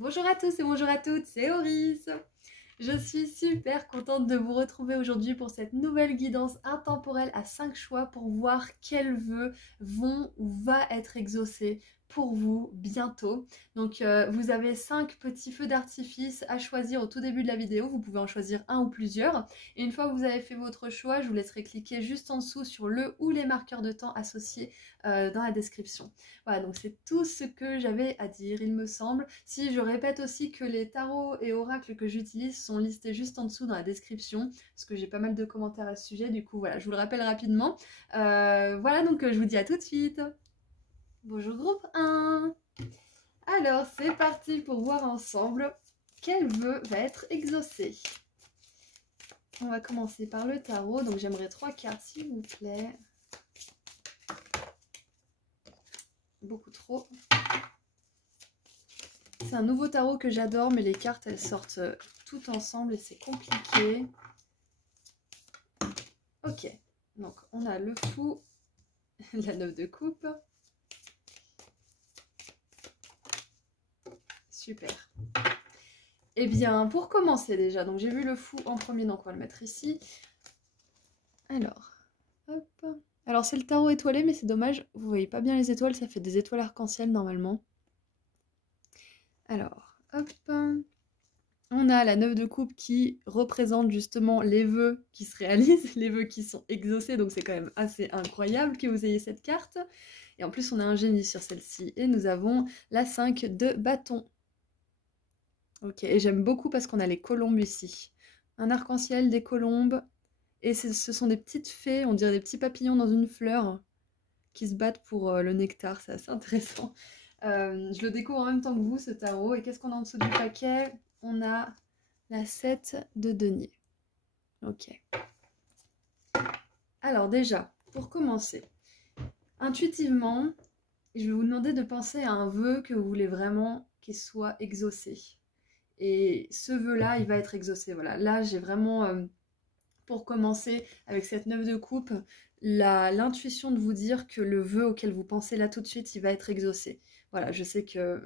Bonjour à tous et bonjour à toutes, c'est Auris. Je suis super contente de vous retrouver aujourd'hui pour cette nouvelle guidance intemporelle à 5 choix pour voir quels vœux vont ou va être exaucés pour vous bientôt. Donc vous avez 5 petits feux d'artifice à choisir au tout début de la vidéo, vous pouvez en choisir un ou plusieurs. Et une fois que vous avez fait votre choix, je vous laisserai cliquer juste en dessous sur le ou les marqueurs de temps associés dans la description. Voilà, donc c'est tout ce que j'avais à dire, il me semble. Si je répète aussi que les tarots et oracles que j'utilise sont listés juste en dessous dans la description, parce que j'ai pas mal de commentaires à ce sujet, du coup voilà, je vous le rappelle rapidement. Voilà, donc je vous dis à tout de suite. Bonjour groupe 1. Alors, c'est parti pour voir ensemble quel vœu va être exaucé. On va commencer par le tarot, donc j'aimerais 3 cartes s'il vous plaît. Beaucoup trop. C'est un nouveau tarot que j'adore, mais les cartes elles sortent toutes ensemble et c'est compliqué. Ok, donc on a le fou, la 9 de coupe. Super. Eh bien, pour commencer déjà, donc j'ai vu le fou en premier, donc on va le mettre ici. Alors, hop. Alors c'est le tarot étoilé, mais c'est dommage, vous voyez pas bien les étoiles, ça fait des étoiles arc-en-ciel normalement. Alors, hop. On a la 9 de coupe qui représente justement les vœux qui se réalisent, les vœux qui sont exaucés, donc c'est quand même assez incroyable que vous ayez cette carte. Et en plus on a un génie sur celle-ci, et nous avons la 5 de bâton. Ok, et j'aime beaucoup parce qu'on a les colombes ici. Un arc-en-ciel, des colombes, et ce sont des petites fées, on dirait des petits papillons dans une fleur, qui se battent pour le nectar, c'est assez intéressant. Je le découvre en même temps que vous, ce tarot, et qu'est-ce qu'on a en dessous du paquet? On a la 7 de denier. Ok. Alors déjà, pour commencer, intuitivement, je vais vous demander de penser à un vœu que vous voulez vraiment qu'il soit exaucé. Et ce vœu-là, il va être exaucé. Voilà. Là, j'ai vraiment, pour commencer, avec cette 9 de coupe, l'intuition de vous dire que le vœu auquel vous pensez là tout de suite, il va être exaucé. Voilà, je sais que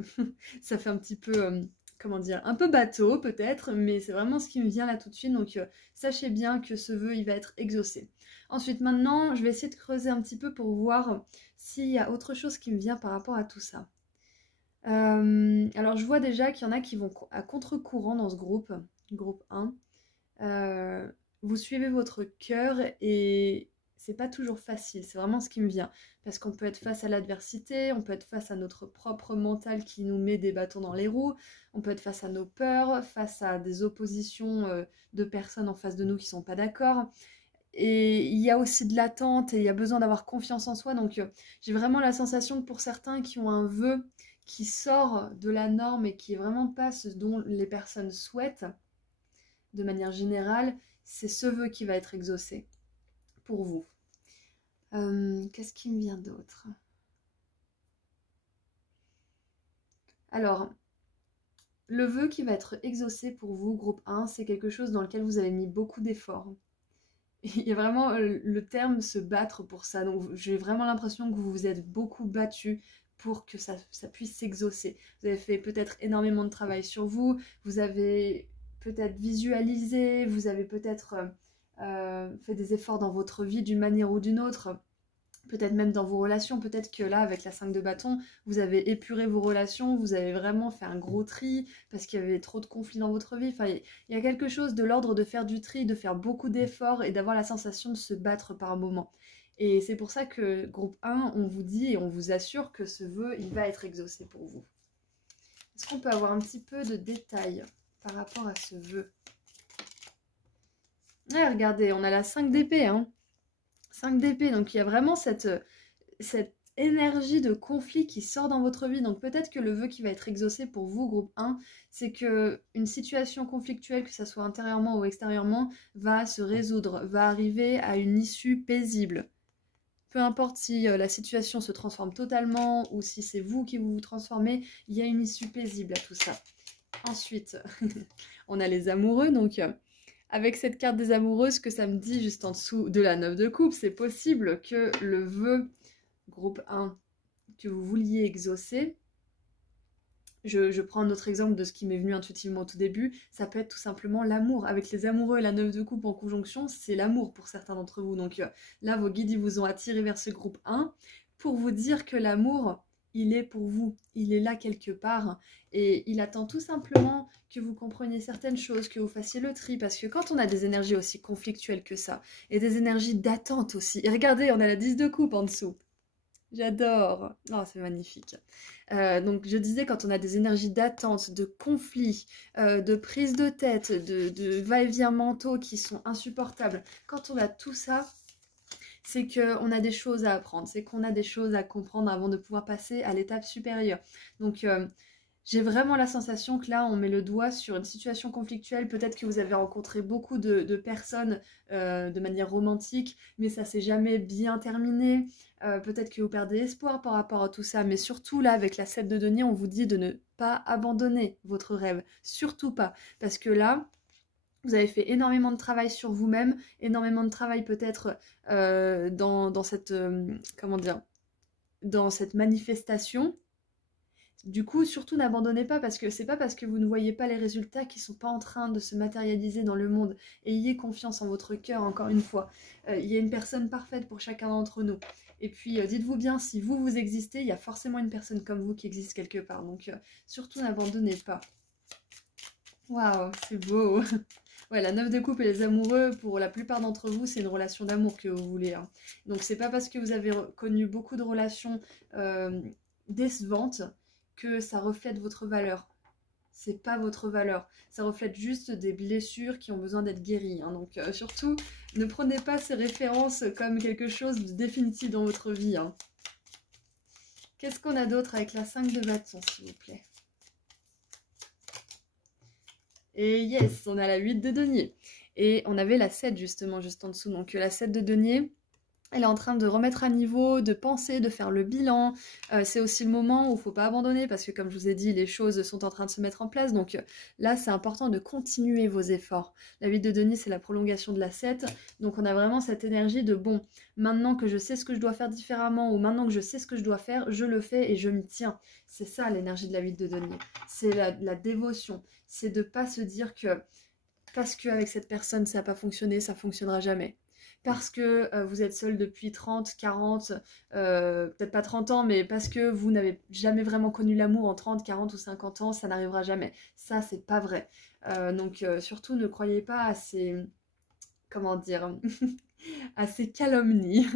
ça fait un petit peu, comment dire, un peu bateau peut-être, mais c'est vraiment ce qui me vient là tout de suite. Donc sachez bien que ce vœu, il va être exaucé. Ensuite, maintenant, je vais essayer de creuser un petit peu pour voir s'il y a autre chose qui me vient par rapport à tout ça. Alors je vois déjà qu'il y en a qui vont à contre-courant dans ce groupe 1. Vous suivez votre cœur et c'est pas toujours facile, c'est vraiment ce qui me vient. Parce qu'on peut être face à l'adversité, on peut être face à notre propre mental qui nous met des bâtons dans les roues, on peut être face à nos peurs, face à des oppositions de personnes en face de nous qui sont pas d'accord. Et il y a aussi de l'attente et il y a besoin d'avoir confiance en soi. Donc j'ai vraiment la sensation que pour certains qui ont un vœu qui sort de la norme et qui est vraiment pas ce dont les personnes souhaitent, de manière générale, c'est ce vœu qui va être exaucé pour vous. Qu'est-ce qui me vient d'autre? Alors, le vœu qui va être exaucé pour vous, groupe 1, c'est quelque chose dans lequel vous avez mis beaucoup d'efforts. Il y a vraiment le terme se battre pour ça. Donc j'ai vraiment l'impression que vous vous êtes beaucoup battu pour que ça puisse s'exaucer. Vous avez fait peut-être énormément de travail sur vous, vous avez peut-être visualisé, vous avez peut-être fait des efforts dans votre vie d'une manière ou d'une autre. Peut-être même dans vos relations, peut-être que là, avec la 5 de bâton, vous avez épuré vos relations, vous avez vraiment fait un gros tri parce qu'il y avait trop de conflits dans votre vie. Enfin, il y a quelque chose de l'ordre de faire du tri, de faire beaucoup d'efforts et d'avoir la sensation de se battre par moment. Et c'est pour ça que groupe 1, on vous dit et on vous assure que ce vœu, il va être exaucé pour vous. Est-ce qu'on peut avoir un petit peu de détails par rapport à ce vœu? Ouais, regardez, on a la 5 d'épée, hein. 5 d'épée, donc il y a vraiment cette énergie de conflit qui sort dans votre vie. Donc peut-être que le vœu qui va être exaucé pour vous, groupe 1, c'est que une situation conflictuelle, que ce soit intérieurement ou extérieurement, va se résoudre, va arriver à une issue paisible. Peu importe si la situation se transforme totalement ou si c'est vous qui vous transformez, il y a une issue paisible à tout ça. Ensuite, on a les amoureux, donc... avec cette carte des amoureuses que ça me dit juste en dessous de la 9 de coupe, c'est possible que le vœu, groupe 1, que vous vouliez exaucer, je prends un autre exemple de ce qui m'est venu intuitivement au tout début, ça peut être tout simplement l'amour. Avec les amoureux et la 9 de coupe en conjonction, c'est l'amour pour certains d'entre vous. Donc là, vos guides, ils vous ont attiré vers ce groupe 1 pour vous dire que l'amour, il est pour vous, il est là quelque part. Et il attend tout simplement que vous compreniez certaines choses, que vous fassiez le tri. Parce que quand on a des énergies aussi conflictuelles que ça, et des énergies d'attente aussi, et regardez, on a la 10 de coupe en dessous. J'adore. Oh, c'est magnifique. Donc, je disais, quand on a des énergies d'attente, de conflit, de prise de tête, de va-et-vient mentaux qui sont insupportables, quand on a tout ça, c'est qu'on a des choses à apprendre, c'est qu'on a des choses à comprendre avant de pouvoir passer à l'étape supérieure. Donc, j'ai vraiment la sensation que là, on met le doigt sur une situation conflictuelle. Peut-être que vous avez rencontré beaucoup de personnes de manière romantique, mais ça s'est jamais bien terminé. Peut-être que vous perdez espoir par rapport à tout ça. Mais surtout, là, avec la 7 de denier, on vous dit de ne pas abandonner votre rêve. Surtout pas. Parce que là, vous avez fait énormément de travail sur vous-même, énormément de travail peut-être dans cette, comment dire, dans cette manifestation. Du coup, surtout n'abandonnez pas parce que c'est pas parce que vous ne voyez pas les résultats qui sont pas en train de se matérialiser dans le monde. Ayez confiance en votre cœur, encore une fois. Il y a une personne parfaite pour chacun d'entre nous. Et puis, dites-vous bien, si vous, vous existez, il y a forcément une personne comme vous qui existe quelque part. Donc, surtout n'abandonnez pas. Waouh, c'est beau. Ouais, la 9 de coupe et les amoureux, pour la plupart d'entre vous, c'est une relation d'amour que vous voulez. Hein. Donc, c'est pas parce que vous avez connu beaucoup de relations décevantes que ça reflète votre valeur. C'est pas votre valeur. Ça reflète juste des blessures qui ont besoin d'être guéries. Hein. Donc surtout, ne prenez pas ces références comme quelque chose de définitif dans votre vie. Hein. Qu'est-ce qu'on a d'autre avec la 5 de bâton, s'il vous plaît? Et yes, on a la 8 de denier. Et on avait la 7 justement, juste en dessous. Donc la 7 de denier... Elle est en train de remettre à niveau, de penser, de faire le bilan. C'est aussi le moment où il ne faut pas abandonner parce que comme je vous ai dit, les choses sont en train de se mettre en place. Donc là, c'est important de continuer vos efforts. La 8 de denier, c'est la prolongation de la 7. Donc on a vraiment cette énergie de bon, maintenant que je sais ce que je dois faire différemment ou maintenant que je sais ce que je dois faire, je le fais et je m'y tiens. C'est ça l'énergie de la 8 de denier. C'est la dévotion. C'est de ne pas se dire que parce qu'avec cette personne, ça n'a pas fonctionné, ça ne fonctionnera jamais. Parce que vous êtes seul depuis 30, 40, peut-être pas 30 ans, mais parce que vous n'avez jamais vraiment connu l'amour en 30, 40 ou 50 ans, ça n'arrivera jamais. Ça, c'est pas vrai. Donc surtout, ne croyez pas à ces... Comment dire à ces calomnies.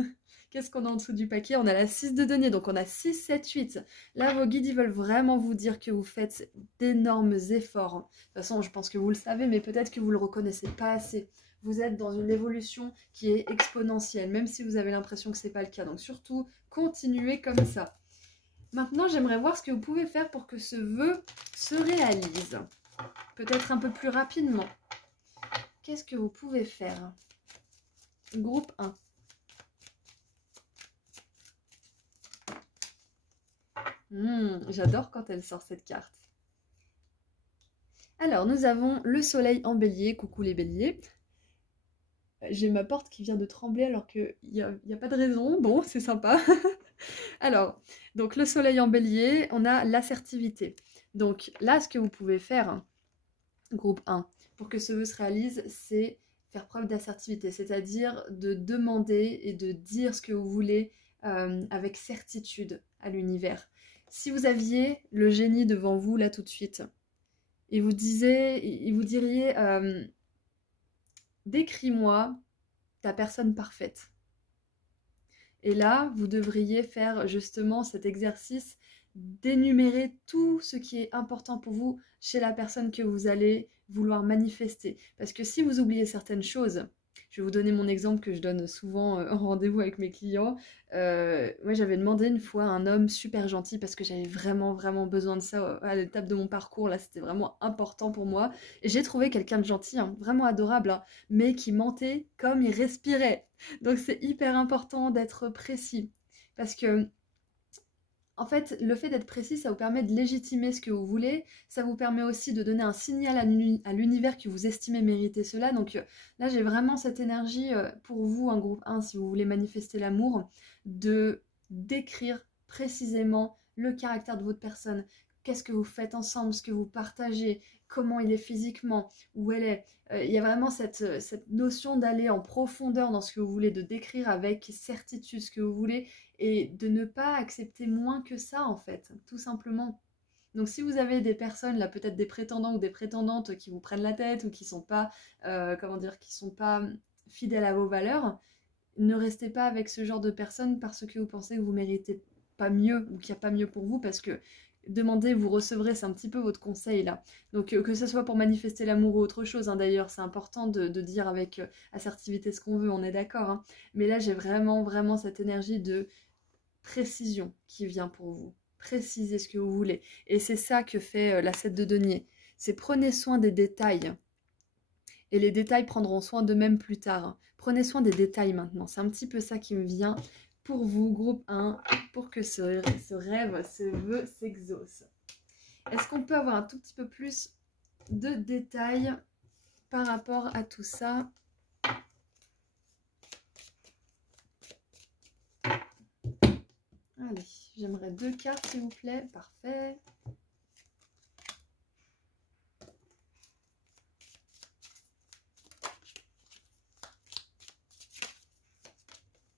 Qu'est-ce qu'on a en dessous du paquet? On a la 6 de denier, donc on a 6, 7, 8. Là, vos guides, ils veulent vraiment vous dire que vous faites d'énormes efforts. De toute façon, je pense que vous le savez, mais peut-être que vous ne le reconnaissez pas assez. Vous êtes dans une évolution qui est exponentielle, même si vous avez l'impression que ce n'est pas le cas. Donc surtout, continuez comme ça. Maintenant, j'aimerais voir ce que vous pouvez faire pour que ce vœu se réalise. Peut-être un peu plus rapidement. Qu'est-ce que vous pouvez faire? Groupe 1. J'adore quand elle sort cette carte. Alors, nous avons le soleil en bélier. Coucou les béliers. J'ai ma porte qui vient de trembler alors qu'il n'y a pas de raison. Bon, c'est sympa. Alors, donc le soleil en bélier, on a l'assertivité. Donc là, ce que vous pouvez faire, groupe 1, pour que ce vœu se réalise, c'est faire preuve d'assertivité. C'est-à-dire de demander et de dire ce que vous voulez avec certitude à l'univers. Si vous aviez le génie devant vous, là tout de suite, et vous diriez... décris-moi ta personne parfaite. Et là, vous devriez faire justement cet exercice d'énumérer tout ce qui est important pour vous chez la personne que vous allez vouloir manifester. Parce que si vous oubliez certaines choses, je vais vous donner mon exemple que je donne souvent en rendez-vous avec mes clients. Moi, j'avais demandé une fois à un homme super gentil parce que j'avais vraiment besoin de ça à l'étape de mon parcours. Là, c'était vraiment important pour moi. Et j'ai trouvé quelqu'un de gentil, hein, vraiment adorable, hein, mais qui mentait comme il respirait. Donc, c'est hyper important d'être précis. Parce que en fait, le fait d'être précis, ça vous permet de légitimer ce que vous voulez. Ça vous permet aussi de donner un signal à l'univers que vous estimez mériter cela. Donc là, j'ai vraiment cette énergie pour vous, un groupe 1, si vous voulez manifester l'amour, de décrire précisément le caractère de votre personne. qu'est-ce que vous faites ensemble, ce que vous partagez, comment il est physiquement, où elle est. Il y a vraiment cette notion d'aller en profondeur dans ce que vous voulez, de décrire avec certitude ce que vous voulez et de ne pas accepter moins que ça en fait, tout simplement. Donc si vous avez des personnes, là peut-être des prétendants ou des prétendantes qui vous prennent la tête ou qui sont pas, comment dire, qui sont pas fidèles à vos valeurs, ne restez pas avec ce genre de personnes parce que vous pensez que vous méritez pas mieux ou qu'il n'y a pas mieux pour vous, parce que demandez, vous recevrez, c'est un petit peu votre conseil là. Donc que ce soit pour manifester l'amour ou autre chose, hein, d'ailleurs, c'est important de dire avec assertivité ce qu'on veut, on est d'accord. Hein. Mais là, j'ai vraiment cette énergie de précision qui vient pour vous. Précisez ce que vous voulez. Et c'est ça que fait la 7 de denier. C'est prenez soin des détails. Et les détails prendront soin d'eux-mêmes plus tard. Hein. Prenez soin des détails maintenant. C'est un petit peu ça qui me vient pour vous, groupe 1, pour que ce rêve, ce vœu s'exauce. Est-ce qu'on peut avoir un tout petit peu plus de détails par rapport à tout ça? Allez, j'aimerais 2 cartes s'il vous plaît. Parfait.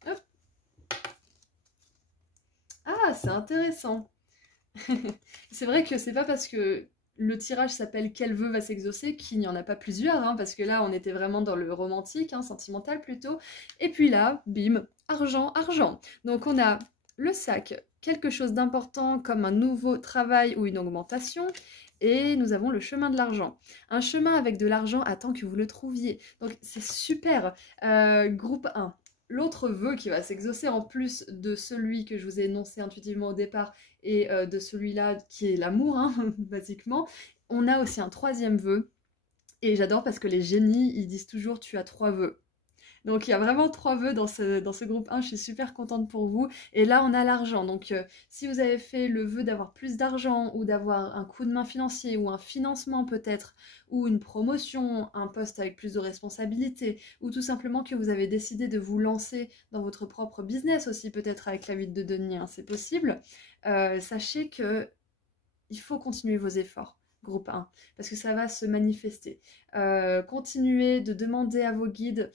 Hop. Ah, c'est intéressant. C'est vrai que c'est pas parce que le tirage s'appelle Quel vœu va s'exaucer qu'il n'y en a pas plusieurs, hein, parce que là on était vraiment dans le romantique, hein, sentimental plutôt. Et puis là, bim, argent, argent. Donc on a le sac, quelque chose d'important comme un nouveau travail ou une augmentation. Et nous avons le chemin de l'argent. Un chemin avec de l'argent attend que vous le trouviez. Donc c'est super. Groupe 1. L'autre vœu qui va s'exaucer en plus de celui que je vous ai énoncé intuitivement au départ et de celui-là qui est l'amour, hein, basiquement, on a aussi un 3e vœu. Et j'adore parce que les génies, ils disent toujours tu as 3 vœux. Donc il y a vraiment 3 vœux dans ce groupe 1, je suis super contente pour vous. Et là on a l'argent, donc si vous avez fait le vœu d'avoir plus d'argent ou d'avoir un coup de main financier ou un financement peut-être, ou une promotion, un poste avec plus de responsabilités, ou tout simplement que vous avez décidé de vous lancer dans votre propre business aussi peut-être avec la 8 de denier, hein, c'est possible, sachez que il faut continuer vos efforts. Groupe 1, parce que ça va se manifester. Continuez de demander à vos guides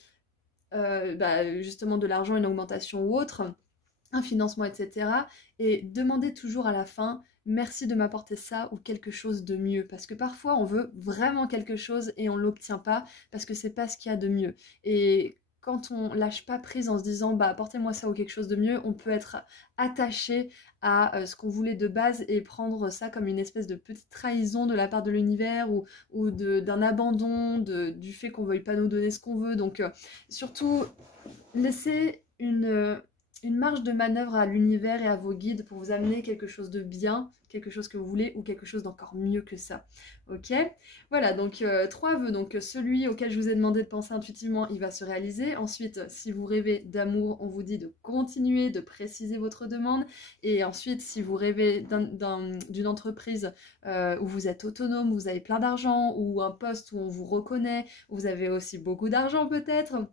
justement de l'argent, une augmentation ou autre, un financement, etc. Et demandez toujours à la fin, merci de m'apporter ça ou quelque chose de mieux. Parce que parfois, on veut vraiment quelque chose et on ne l'obtient pas parce que c'est pas ce qu'il y a de mieux. Et quand on lâche pas prise en se disant, bah apportez-moi ça ou quelque chose de mieux, on peut être attaché à ce qu'on voulait de base et prendre ça comme une espèce de petite trahison de la part de l'univers ou d'un abandon, du fait qu'on veuille pas nous donner ce qu'on veut. Donc surtout, laissez une marge de manœuvre à l'univers et à vos guides pour vous amener quelque chose de bien, quelque chose que vous voulez ou quelque chose d'encore mieux que ça. Ok? Voilà, donc 3 vœux. Donc celui auquel je vous ai demandé de penser intuitivement, il va se réaliser. Ensuite, si vous rêvez d'amour, on vous dit de continuer, de préciser votre demande. Et ensuite, si vous rêvez d'une entreprise où vous êtes autonome, où vous avez plein d'argent, ou un poste où on vous reconnaît, où vous avez aussi beaucoup d'argent peut-être,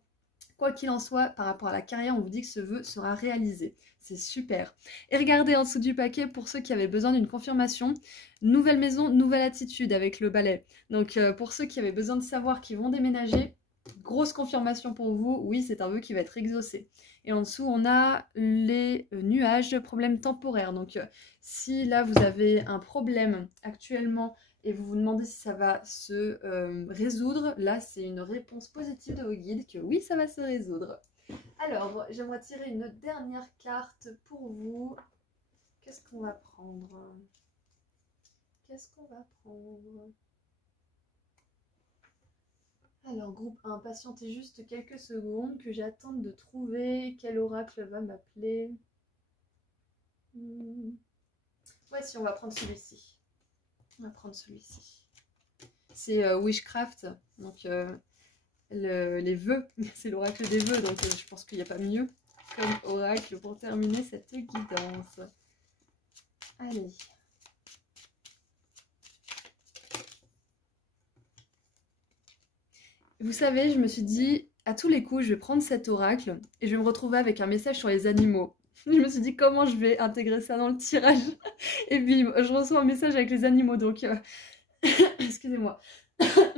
quoi qu'il en soit, par rapport à la carrière, on vous dit que ce vœu sera réalisé. C'est super. Et regardez en dessous du paquet, pour ceux qui avaient besoin d'une confirmation, nouvelle maison, nouvelle attitude avec le balai. Donc pour ceux qui avaient besoin de savoir qu'ils vont déménager, grosse confirmation pour vous, oui, c'est un vœu qui va être exaucé. Et en dessous, on a les nuages, problèmes temporaires. Donc si là, vous avez un problème actuellement et vous vous demandez si ça va se résoudre, là c'est une réponse positive de vos guides que oui, ça va se résoudre. Alors, j'aimerais tirer une dernière carte pour vous. Qu'est-ce qu'on va prendre? Qu'est-ce qu'on va prendre? Alors, groupe 1, patientez juste quelques secondes que j'attende de trouver quel oracle va m'appeler. Voici, on va prendre celui-ci. On va prendre celui-ci. C'est Witchcraft, donc les vœux, c'est l'oracle des vœux, donc je pense qu'il n'y a pas mieux comme oracle pour terminer cette guidance. Allez. Vous savez, je me suis dit, à tous les coups, je vais prendre cet oracle et je vais me retrouver avec un message sur les animaux. Je me suis dit comment je vais intégrer ça dans le tirage. Et puis je reçois un message avec les animaux, donc excusez-moi.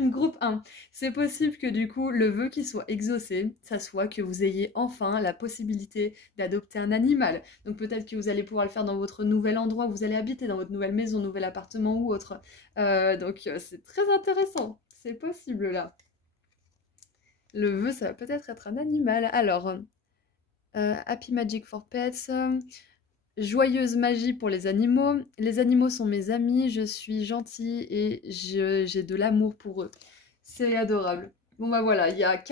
Groupe 1. C'est possible que du coup le vœu qui soit exaucé, ça soit que vous ayez enfin la possibilité d'adopter un animal. Donc peut-être que vous allez pouvoir le faire dans votre nouvel endroit où vous allez habiter, dans votre nouvelle maison, nouvel appartement ou autre. Donc c'est très intéressant. C'est possible là. Le vœu, ça va peut-être être un animal. Alors, Happy Magic for Pets. Joyeuse magie pour les animaux. Les animaux sont mes amis, je suis gentille et j'ai de l'amour pour eux. C'est adorable. Bon bah voilà, il y a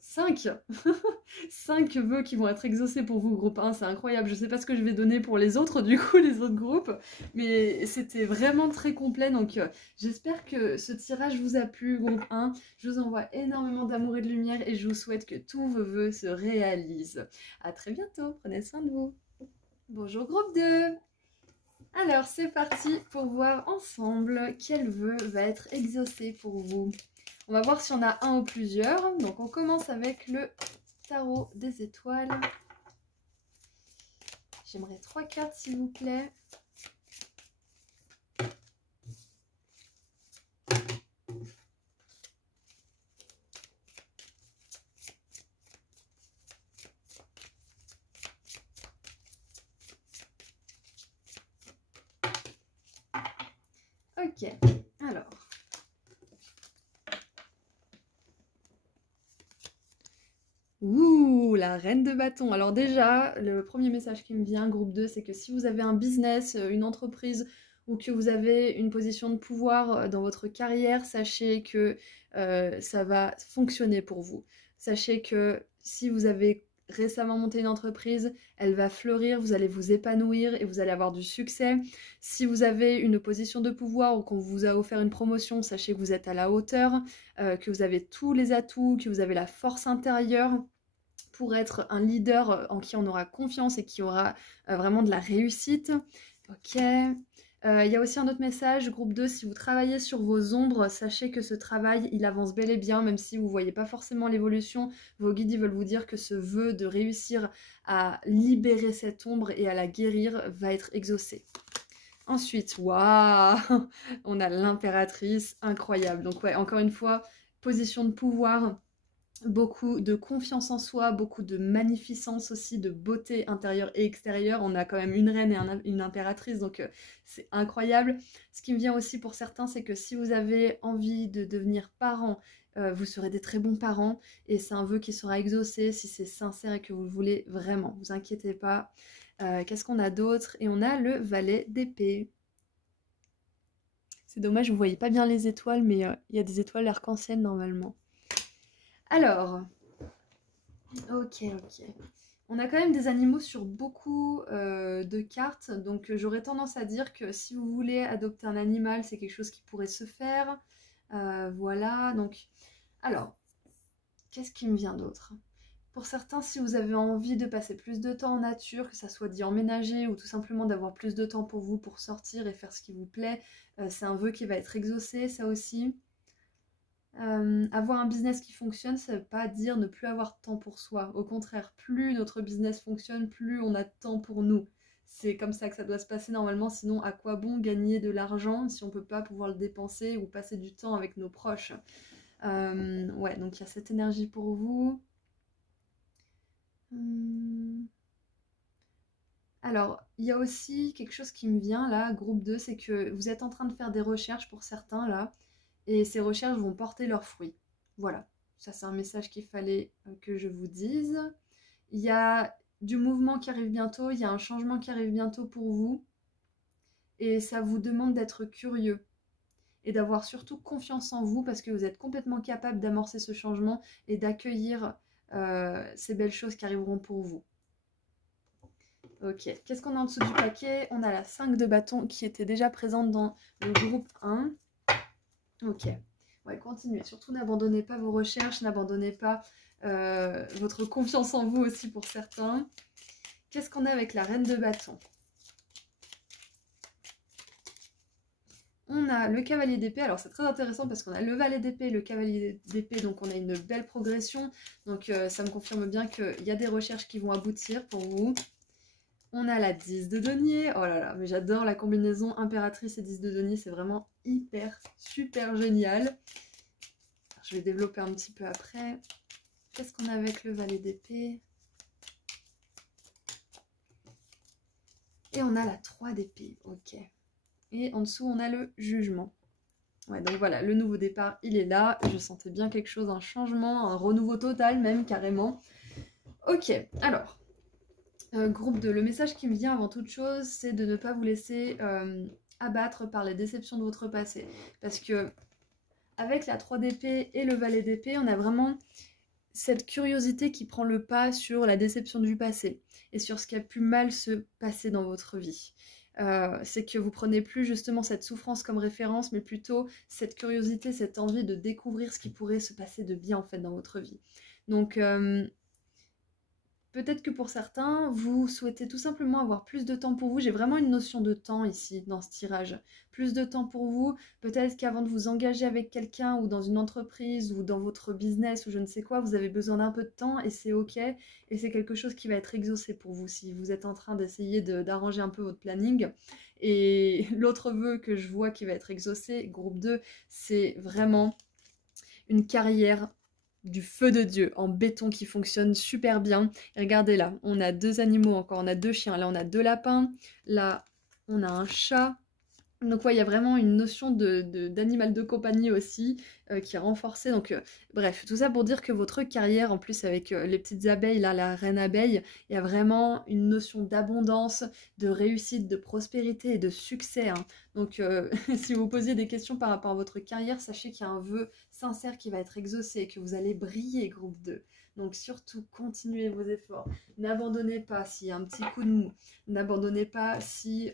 5 vœux qui vont être exaucés pour vous, groupe 1, c'est incroyable. Je sais pas ce que je vais donner pour les autres, du coup, les autres groupes, mais c'était vraiment très complet, donc j'espère que ce tirage vous a plu, groupe 1. Je vous envoie énormément d'amour et de lumière et je vous souhaite que tous vos vœux se réalisent. À très bientôt, prenez soin de vous. Bonjour groupe 2. Alors c'est parti pour voir ensemble quel vœu va être exaucé pour vous. On va voir si on a un ou plusieurs. Donc on commence avec le tarot des étoiles. J'aimerais 3 cartes s'il vous plaît. Ok, alors. Ouh, la reine de bâton. Alors déjà, le premier message qui me vient, groupe 2, c'est que si vous avez un business, une entreprise, ou que vous avez une position de pouvoir dans votre carrière, sachez que ça va fonctionner pour vous. Sachez que si vous avez récemment monté une entreprise, elle va fleurir, vous allez vous épanouir et vous allez avoir du succès. Si vous avez une position de pouvoir ou qu'on vous a offert une promotion, sachez que vous êtes à la hauteur, que vous avez tous les atouts, que vous avez la force intérieure pour être un leader en qui on aura confiance et qui aura vraiment de la réussite. Ok. Il y a aussi un autre message, groupe 2, si vous travaillez sur vos ombres, sachez que ce travail, il avance bel et bien, même si vous ne voyez pas forcément l'évolution. Vos guides ils veulent vous dire que ce vœu de réussir à libérer cette ombre et à la guérir va être exaucé. Ensuite, waouh, on a l'impératrice, incroyable. Donc ouais, encore une fois, position de pouvoir, beaucoup de confiance en soi, beaucoup de magnificence aussi, de beauté intérieure et extérieure. On a quand même une reine et une impératrice, donc c'est incroyable. Ce qui me vient aussi pour certains, c'est que si vous avez envie de devenir parent, vous serez des très bons parents et c'est un vœu qui sera exaucé si c'est sincère et que vous le voulez vraiment. Vous inquiétez pas. Qu'est-ce qu'on a d'autre? Et on a le valet d'épée. C'est dommage, vous voyez pas bien les étoiles, mais il y a des étoiles arc-en-ciel normalement. Alors, ok. On a quand même des animaux sur beaucoup de cartes, donc j'aurais tendance à dire que si vous voulez adopter un animal, c'est quelque chose qui pourrait se faire. Voilà, donc... Alors, qu'est-ce qui me vient d'autre? Pour certains, si vous avez envie de passer plus de temps en nature, que ça soit d'y emménager ou tout simplement d'avoir plus de temps pour vous, pour sortir et faire ce qui vous plaît, c'est un vœu qui va être exaucé, ça aussi. Avoir un business qui fonctionne, ça ne veut pas dire ne plus avoir de temps pour soi. Au contraire, plus notre business fonctionne, plus on a de temps pour nous. C'est comme ça que ça doit se passer normalement, sinon à quoi bon gagner de l'argent si on ne peut pas pouvoir le dépenser ou passer du temps avec nos proches. Ouais, donc il y a cette énergie pour vous. Alors, il y a aussi quelque chose qui me vient là, groupe 2, c'est que vous êtes en train de faire des recherches pour certains là, et ces recherches vont porter leurs fruits. Voilà, ça c'est un message qu'il fallait que je vous dise. Il y a du mouvement qui arrive bientôt, il y a un changement qui arrive bientôt pour vous, et ça vous demande d'être curieux et d'avoir surtout confiance en vous parce que vous êtes complètement capable d'amorcer ce changement et d'accueillir ces belles choses qui arriveront pour vous. Ok, qu'est-ce qu'on a en dessous du paquet? On a la 5 de bâton qui était déjà présente dans le groupe 1. Ok, ouais, continuez. Surtout n'abandonnez pas vos recherches, n'abandonnez pas votre confiance en vous aussi pour certains. Qu'est-ce qu'on a avec la reine de bâton? On a le cavalier d'épée, alors c'est très intéressant parce qu'on a le valet d'épée et le cavalier d'épée, donc on a une belle progression. Donc ça me confirme bien qu'il y a des recherches qui vont aboutir pour vous. On a la 10 de denier. Oh là là, mais j'adore la combinaison impératrice et 10 de denier. C'est vraiment hyper, super génial. Je vais développer un petit peu après. Qu'est-ce qu'on a avec le valet d'épée? Et on a la 3 d'épée. Ok. Et en dessous, on a le jugement. Ouais, donc voilà, le nouveau départ, il est là. Je sentais bien quelque chose, un changement, un renouveau total même, carrément. Ok, alors... groupe 2, le message qui me vient avant toute chose, c'est de ne pas vous laisser abattre par les déceptions de votre passé. Parce que avec la 3 d'épée et le valet d'épée, on a vraiment cette curiosité qui prend le pas sur la déception du passé et sur ce qui a pu mal se passer dans votre vie. C'est que vous prenez plus justement cette souffrance comme référence, mais plutôt cette curiosité, cette envie de découvrir ce qui pourrait se passer de bien en fait dans votre vie. Donc peut-être que pour certains, vous souhaitez tout simplement avoir plus de temps pour vous. J'ai vraiment une notion de temps ici, dans ce tirage. Plus de temps pour vous. Peut-être qu'avant de vous engager avec quelqu'un ou dans une entreprise ou dans votre business ou je ne sais quoi, vous avez besoin d'un peu de temps et c'est ok. Et c'est quelque chose qui va être exaucé pour vous si vous êtes en train d'essayer d'arranger un peu votre planning. Et l'autre vœu que je vois qui va être exaucé, groupe 2, c'est vraiment une carrière du feu de Dieu en béton qui fonctionne super bien. Et regardez là, on a 2 animaux encore, on a 2 chiens, là on a 2 lapins, là on a un chat. Donc ouais, il y a vraiment une notion d'animal de compagnie aussi qui est renforcée. Donc bref, tout ça pour dire que votre carrière, en plus avec les petites abeilles, là, la reine abeille, il y a vraiment une notion d'abondance, de réussite, de prospérité et de succès. Hein. Donc si vous posiez des questions par rapport à votre carrière, sachez qu'il y a un vœu sincère qui va être exaucé et que vous allez briller, groupe 2. Donc surtout, continuez vos efforts. N'abandonnez pas s'il y a un petit coup de mou. N'abandonnez pas si...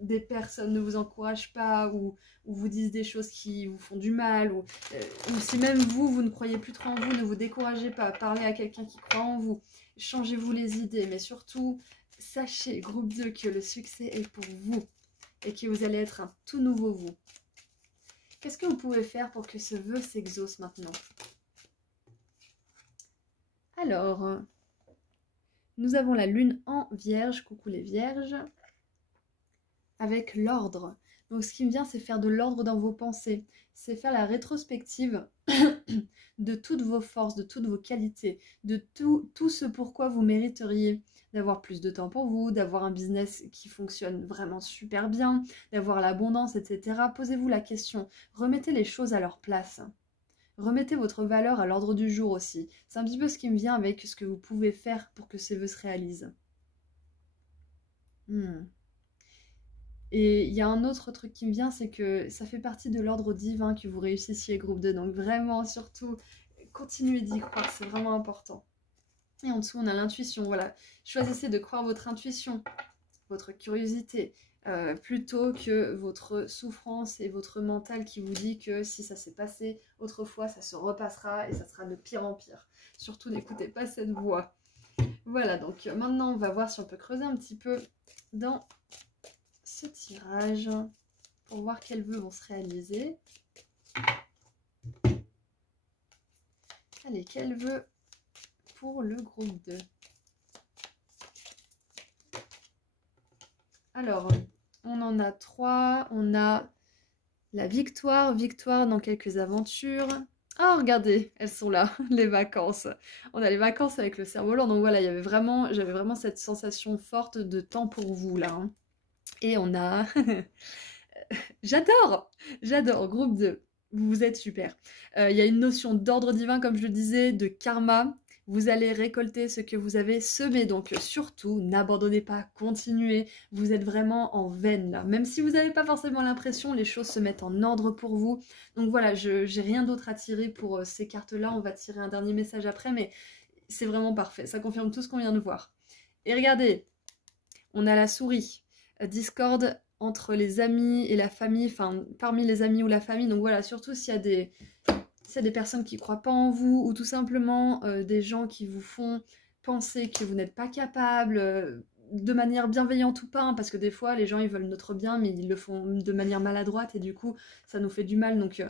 des personnes ne vous encouragent pas ou vous disent des choses qui vous font du mal ou si même vous ne croyez plus trop en vous, ne vous découragez pas, parlez à quelqu'un qui croit en vous, changez-vous les idées, mais surtout sachez, groupe 2, que le succès est pour vous et que vous allez être un tout nouveau vous. Qu'est-ce que vous pouvez faire pour que ce vœu s'exauce maintenant? Alors, nous avons la lune en vierge, coucou les vierges, avec l'ordre. Donc ce qui me vient, c'est faire de l'ordre dans vos pensées. C'est faire la rétrospective de toutes vos forces, de toutes vos qualités, de tout ce pourquoi vous mériteriez d'avoir plus de temps pour vous, d'avoir un business qui fonctionne vraiment super bien, d'avoir l'abondance, etc. Posez-vous la question, remettez les choses à leur place. Remettez votre valeur à l'ordre du jour aussi. C'est un petit peu ce qui me vient avec ce que vous pouvez faire pour que ces vœux se réalisent. Et il y a un autre truc qui me vient, c'est que ça fait partie de l'ordre divin que vous réussissiez groupe 2. Donc vraiment, surtout, continuez d'y croire, c'est vraiment important. Et en dessous, on a l'intuition, voilà. Choisissez de croire votre intuition, votre curiosité, plutôt que votre souffrance et votre mental qui vous dit que si ça s'est passé autrefois, ça se repassera et ça sera de pire en pire. Surtout, n'écoutez pas cette voix. Voilà, donc maintenant, on va voir si on peut creuser un petit peu dans ce tirage pour voir quels vœux vont se réaliser. Allez, quel vœu pour le groupe 2? Alors, on en a 3. On a la victoire, victoire dans quelques aventures. Oh, regardez, elles sont là, les vacances. On a les vacances avec le cerf-volant. Donc voilà, j'avais vraiment cette sensation forte de temps pour vous là. Hein. Et on a... J'adore, groupe 2. Vous êtes super. Il y a une notion d'ordre divin, comme je le disais, de karma. Vous allez récolter ce que vous avez semé. Donc surtout, n'abandonnez pas, continuez. Vous êtes vraiment en veine là. Même si vous n'avez pas forcément l'impression, les choses se mettent en ordre pour vous. Donc voilà, j'ai rien d'autre à tirer pour ces cartes-là. On va tirer un dernier message après, mais c'est vraiment parfait. Ça confirme tout ce qu'on vient de voir. Et regardez, on a la souris. Discord entre les amis et la famille, enfin parmi les amis ou la famille. Donc voilà, surtout s'il y a des personnes qui ne croient pas en vous ou tout simplement des gens qui vous font penser que vous n'êtes pas capable de manière bienveillante ou pas, hein, parce que des fois les gens ils veulent notre bien mais ils le font de manière maladroite et du coup ça nous fait du mal. Donc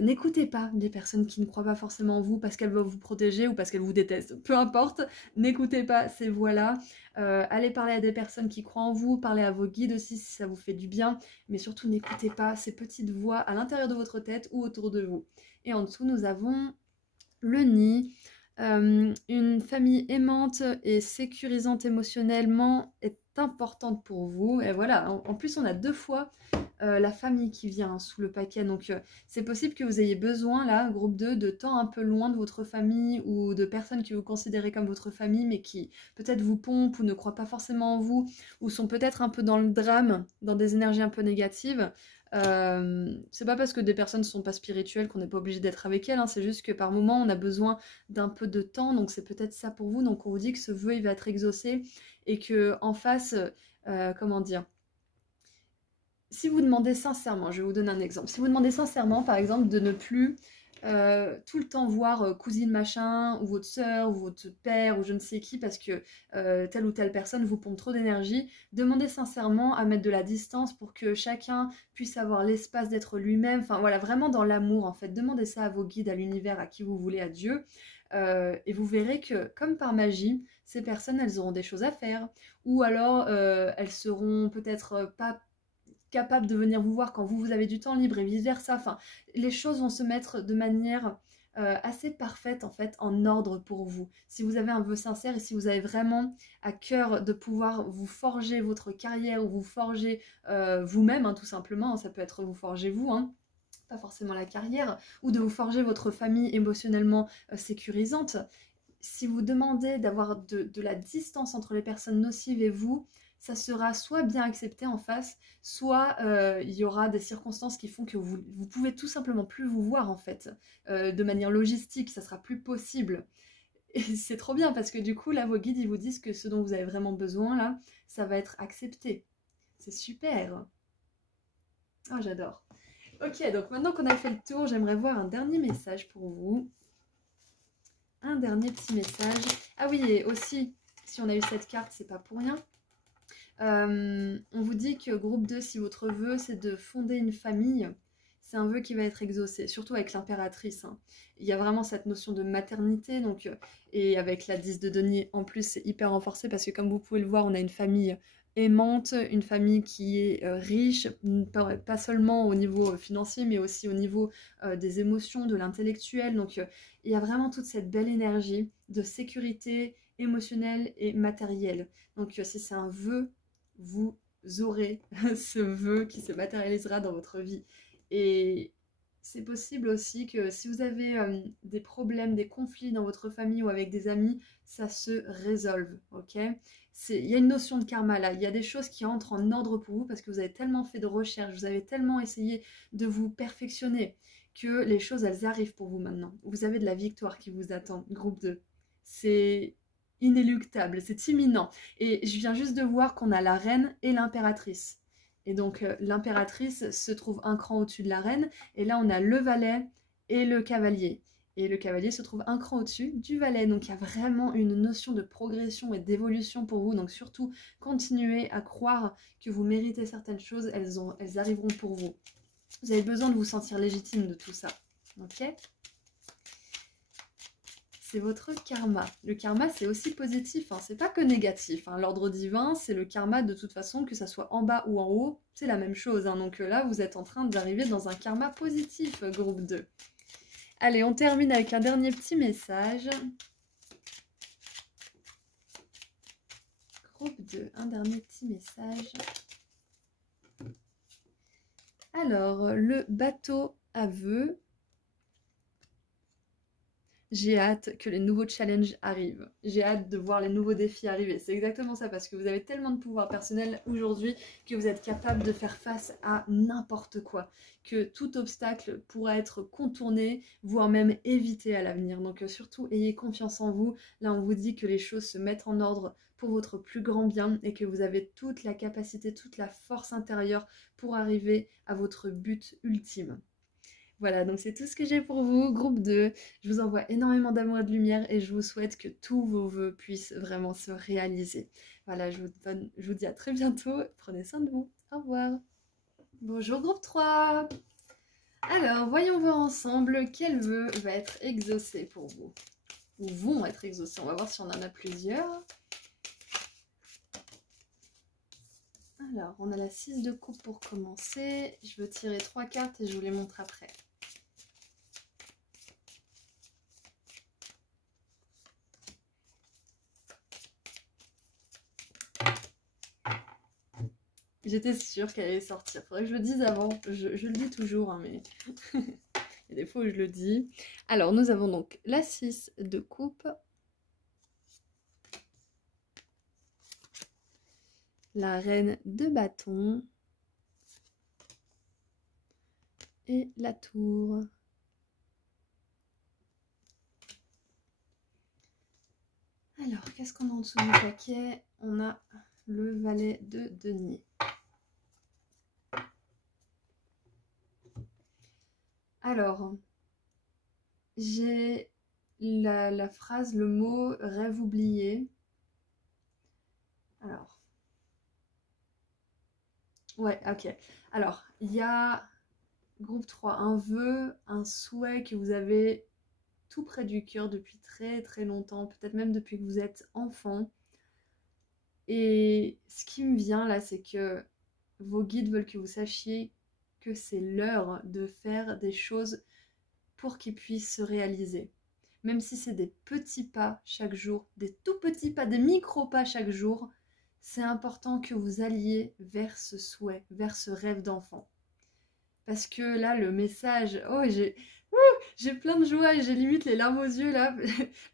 N'écoutez pas les personnes qui ne croient pas forcément en vous parce qu'elles veulent vous protéger ou parce qu'elles vous détestent. Peu importe, n'écoutez pas ces voix-là. Allez parler à des personnes qui croient en vous, parlez à vos guides aussi si ça vous fait du bien, mais surtout n'écoutez pas ces petites voix à l'intérieur de votre tête ou autour de vous. Et en dessous, nous avons le nid. Une famille aimante et sécurisante émotionnellement est importante pour vous. Et voilà, en plus on a 2 fois la famille qui vient sous le paquet. Donc c'est possible que vous ayez besoin, là, groupe 2, de temps un peu loin de votre famille ou de personnes que vous considérez comme votre famille, mais qui peut-être vous pompent ou ne croient pas forcément en vous, ou sont peut-être un peu dans le drame, dans des énergies un peu négatives. C'est pas parce que des personnes ne sont pas spirituelles qu'on n'est pas obligé d'être avec elles, hein, c'est juste que par moment on a besoin d'un peu de temps, donc c'est peut-être ça pour vous. Donc on vous dit que ce vœu il va être exaucé et que en face, comment dire, si vous demandez sincèrement, je vais vous donner un exemple, si vous demandez sincèrement par exemple de ne plus tout le temps voir cousine machin, ou votre soeur, ou votre père, ou je ne sais qui, parce que telle ou telle personne vous pompe trop d'énergie, demandez sincèrement à mettre de la distance pour que chacun puisse avoir l'espace d'être lui-même, enfin voilà, vraiment dans l'amour en fait, demandez ça à vos guides, à l'univers, à qui vous voulez, à Dieu, et vous verrez que, comme par magie, ces personnes, elles auront des choses à faire, ou alors elles seront peut-être pas capable de venir vous voir quand vous avez du temps libre et vice versa. Enfin, les choses vont se mettre de manière assez parfaite en fait, en ordre pour vous. Si vous avez un vœu sincère et si vous avez vraiment à cœur de pouvoir vous forger votre carrière ou vous forger vous-même, hein, tout simplement, ça peut être vous forger vous, hein, pas forcément la carrière, ou de vous forger votre famille émotionnellement sécurisante. Si vous demandez d'avoir de la distance entre les personnes nocives et vous, ça sera soit bien accepté en face, soit il y aura des circonstances qui font que vous pouvez tout simplement plus vous voir en fait. De manière logistique, ça sera plus possible. Et c'est trop bien parce que du coup, là, vos guides, ils vous disent que ce dont vous avez vraiment besoin, là, ça va être accepté. C'est super. Oh, j'adore. Ok, donc maintenant qu'on a fait le tour, j'aimerais voir un dernier message pour vous. Un dernier petit message. Ah oui, et aussi, si on a eu cette carte, c'est pas pour rien. On vous dit que groupe 2, si votre vœu c'est de fonder une famille, c'est un vœu qui va être exaucé, surtout avec l'impératrice, hein. Il y a vraiment cette notion de maternité, donc, et avec la 10 de denier en plus, c'est hyper renforcé parce que comme vous pouvez le voir, on a une famille aimante, une famille qui est riche, pas seulement au niveau financier, mais aussi au niveau des émotions, de l'intellectuel. Donc il y a vraiment toute cette belle énergie de sécurité émotionnelle et matérielle. Donc si c'est un vœu, vous aurez ce vœu qui se matérialisera dans votre vie. Et c'est possible aussi que si vous avez des problèmes, des conflits dans votre famille ou avec des amis, ça se résolve, ok? Il y a une notion de karma là, il y a des choses qui entrent en ordre pour vous parce que vous avez tellement fait de recherches, vous avez tellement essayé de vous perfectionner que les choses elles arrivent pour vous maintenant. Vous avez de la victoire qui vous attend, groupe 2. C'est inéluctable, c'est imminent. Et je viens juste de voir qu'on a la reine et l'impératrice. Et donc l'impératrice se trouve un cran au-dessus de la reine, et là on a le valet et le cavalier. Et le cavalier se trouve un cran au-dessus du valet. Donc il y a vraiment une notion de progression et d'évolution pour vous. Donc surtout, continuez à croire que vous méritez certaines choses, elles arriveront pour vous. Vous avez besoin de vous sentir légitime de tout ça. Ok ? C'est votre karma. Le karma, c'est aussi positif, hein. C'est pas que négatif, hein. L'ordre divin, c'est le karma de toute façon, que ça soit en bas ou en haut, c'est la même chose, hein. Donc là, vous êtes en train d'arriver dans un karma positif, groupe 2. Allez, on termine avec un dernier petit message. Groupe 2, un dernier petit message. Alors, le bateau à vœux. J'ai hâte que les nouveaux challenges arrivent. J'ai hâte de voir les nouveaux défis arriver. C'est exactement ça, parce que vous avez tellement de pouvoir personnel aujourd'hui que vous êtes capable de faire face à n'importe quoi. Que tout obstacle pourra être contourné, voire même évité à l'avenir. Donc surtout, ayez confiance en vous. Là, on vous dit que les choses se mettent en ordre pour votre plus grand bien et que vous avez toute la capacité, toute la force intérieure pour arriver à votre but ultime. Voilà, donc c'est tout ce que j'ai pour vous, groupe 2. Je vous envoie énormément d'amour et de lumière et je vous souhaite que tous vos vœux puissent vraiment se réaliser. Voilà, je vous dis à très bientôt. Prenez soin de vous. Au revoir. Bonjour groupe 3. Alors, voyons voir ensemble quel vœu va être exaucé pour vous. Ou vont être exaucés. On va voir si on en a plusieurs. Alors, on a la 6 de coupe pour commencer. Je veux tirer 3 cartes et je vous les montre après. J'étais sûre qu'elle allait sortir. Faudrait que je le dise avant. Je le dis toujours, hein, mais il y a des fois où je le dis. Alors, nous avons donc la 6 de coupe. La reine de bâton. Et la tour. Alors, qu'est-ce qu'on a en dessous du paquet? On a le valet de denier. Alors, j'ai la phrase, le mot rêve oublié. Alors, ouais, ok. Alors, il y a, groupe 3, un vœu, un souhait que vous avez tout près du cœur depuis très très longtemps, peut-être même depuis que vous êtes enfant. Et ce qui me vient là, c'est que vos guides veulent que vous sachiez que c'est l'heure de faire des choses pour qu'ils puissent se réaliser. Même si c'est des petits pas chaque jour, des tout petits pas, des micro-pas chaque jour, c'est important que vous alliez vers ce souhait, vers ce rêve d'enfant. Parce que là, le message... Oh, j'ai plein de joie et j'ai limite les larmes aux yeux là.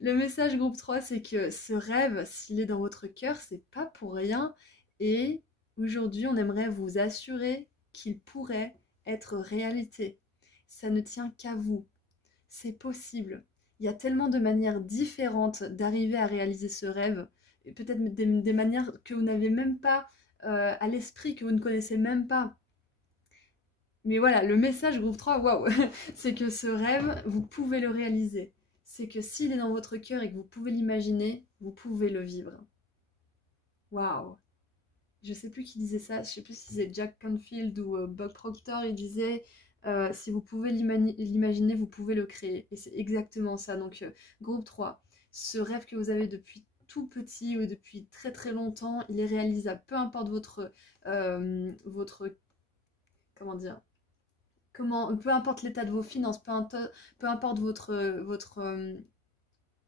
Le message groupe 3, c'est que ce rêve, s'il est dans votre cœur, c'est pas pour rien. Et aujourd'hui, on aimerait vous assurer qu'il pourrait être réalité. Ça ne tient qu'à vous. C'est possible. Il y a tellement de manières différentes d'arriver à réaliser ce rêve. Et peut-être des manières que vous n'avez même pas à l'esprit, que vous ne connaissez même pas. Mais voilà, le message groupe 3, waouh, c'est que ce rêve, vous pouvez le réaliser. C'est que s'il est dans votre cœur et que vous pouvez l'imaginer, vous pouvez le vivre. Waouh. Je sais plus qui disait ça, je sais plus si c'est Jack Canfield ou Bob Proctor, il disait si vous pouvez l'imaginer, vous pouvez le créer. Et c'est exactement ça. Donc groupe 3, ce rêve que vous avez depuis tout petit ou depuis très très longtemps, il est réalisable. Peu importe votre comment dire, peu importe l'état de vos finances, peu importe votre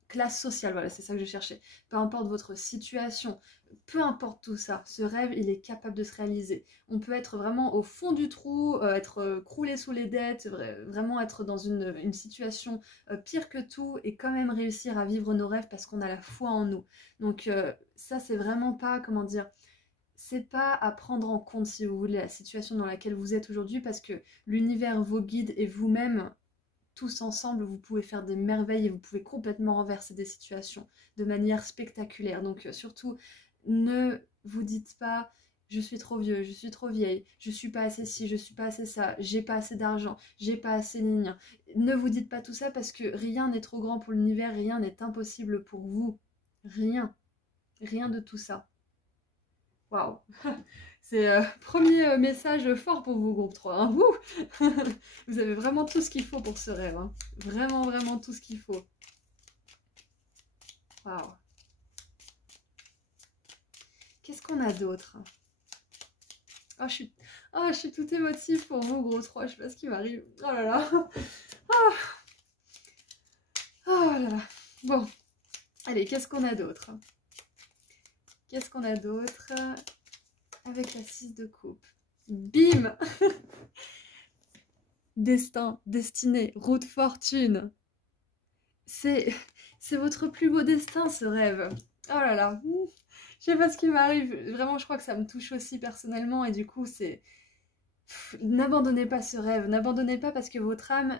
classe sociale, voilà, c'est ça que je cherchais. Peu importe votre situation, peu importe tout ça, ce rêve, il est capable de se réaliser. On peut être vraiment au fond du trou, être croulé sous les dettes, vraiment être dans une situation pire que tout et quand même réussir à vivre nos rêves parce qu'on a la foi en nous. Donc ça, c'est vraiment pas, comment dire, c'est pas à prendre en compte, si vous voulez, la situation dans laquelle vous êtes aujourd'hui, parce que l'univers, vos guides et vous-même, tous ensemble, vous pouvez faire des merveilles et vous pouvez complètement renverser des situations de manière spectaculaire. Donc surtout, ne vous dites pas je suis trop vieux, je suis trop vieille, je suis pas assez ci, je suis pas assez ça, j'ai pas assez d'argent, j'ai pas assez de... Ne vous dites pas tout ça parce que rien n'est trop grand pour l'univers, rien n'est impossible pour vous. Rien. Rien de tout ça. Waouh. C'est premier message fort pour vous, groupe 3. Hein. Vous avez vraiment tout ce qu'il faut pour ce rêve. Hein. Vraiment, vraiment tout ce qu'il faut. Waouh. Qu'est-ce qu'on a d'autre? Oh, je suis tout émotive pour vous, gros 3. Je sais pas ce qui m'arrive. Oh là là. Oh. Oh là là. Bon. Allez, qu'est-ce qu'on a d'autre? Qu'est-ce qu'on a d'autre? Avec la 6 de coupe. Bim. Destin, destinée, route fortune. C'est votre plus beau destin, ce rêve. Oh là là. Je sais pas ce qui m'arrive. Vraiment, je crois que ça me touche aussi personnellement. Et du coup, c'est... N'abandonnez pas ce rêve. N'abandonnez pas parce que votre âme,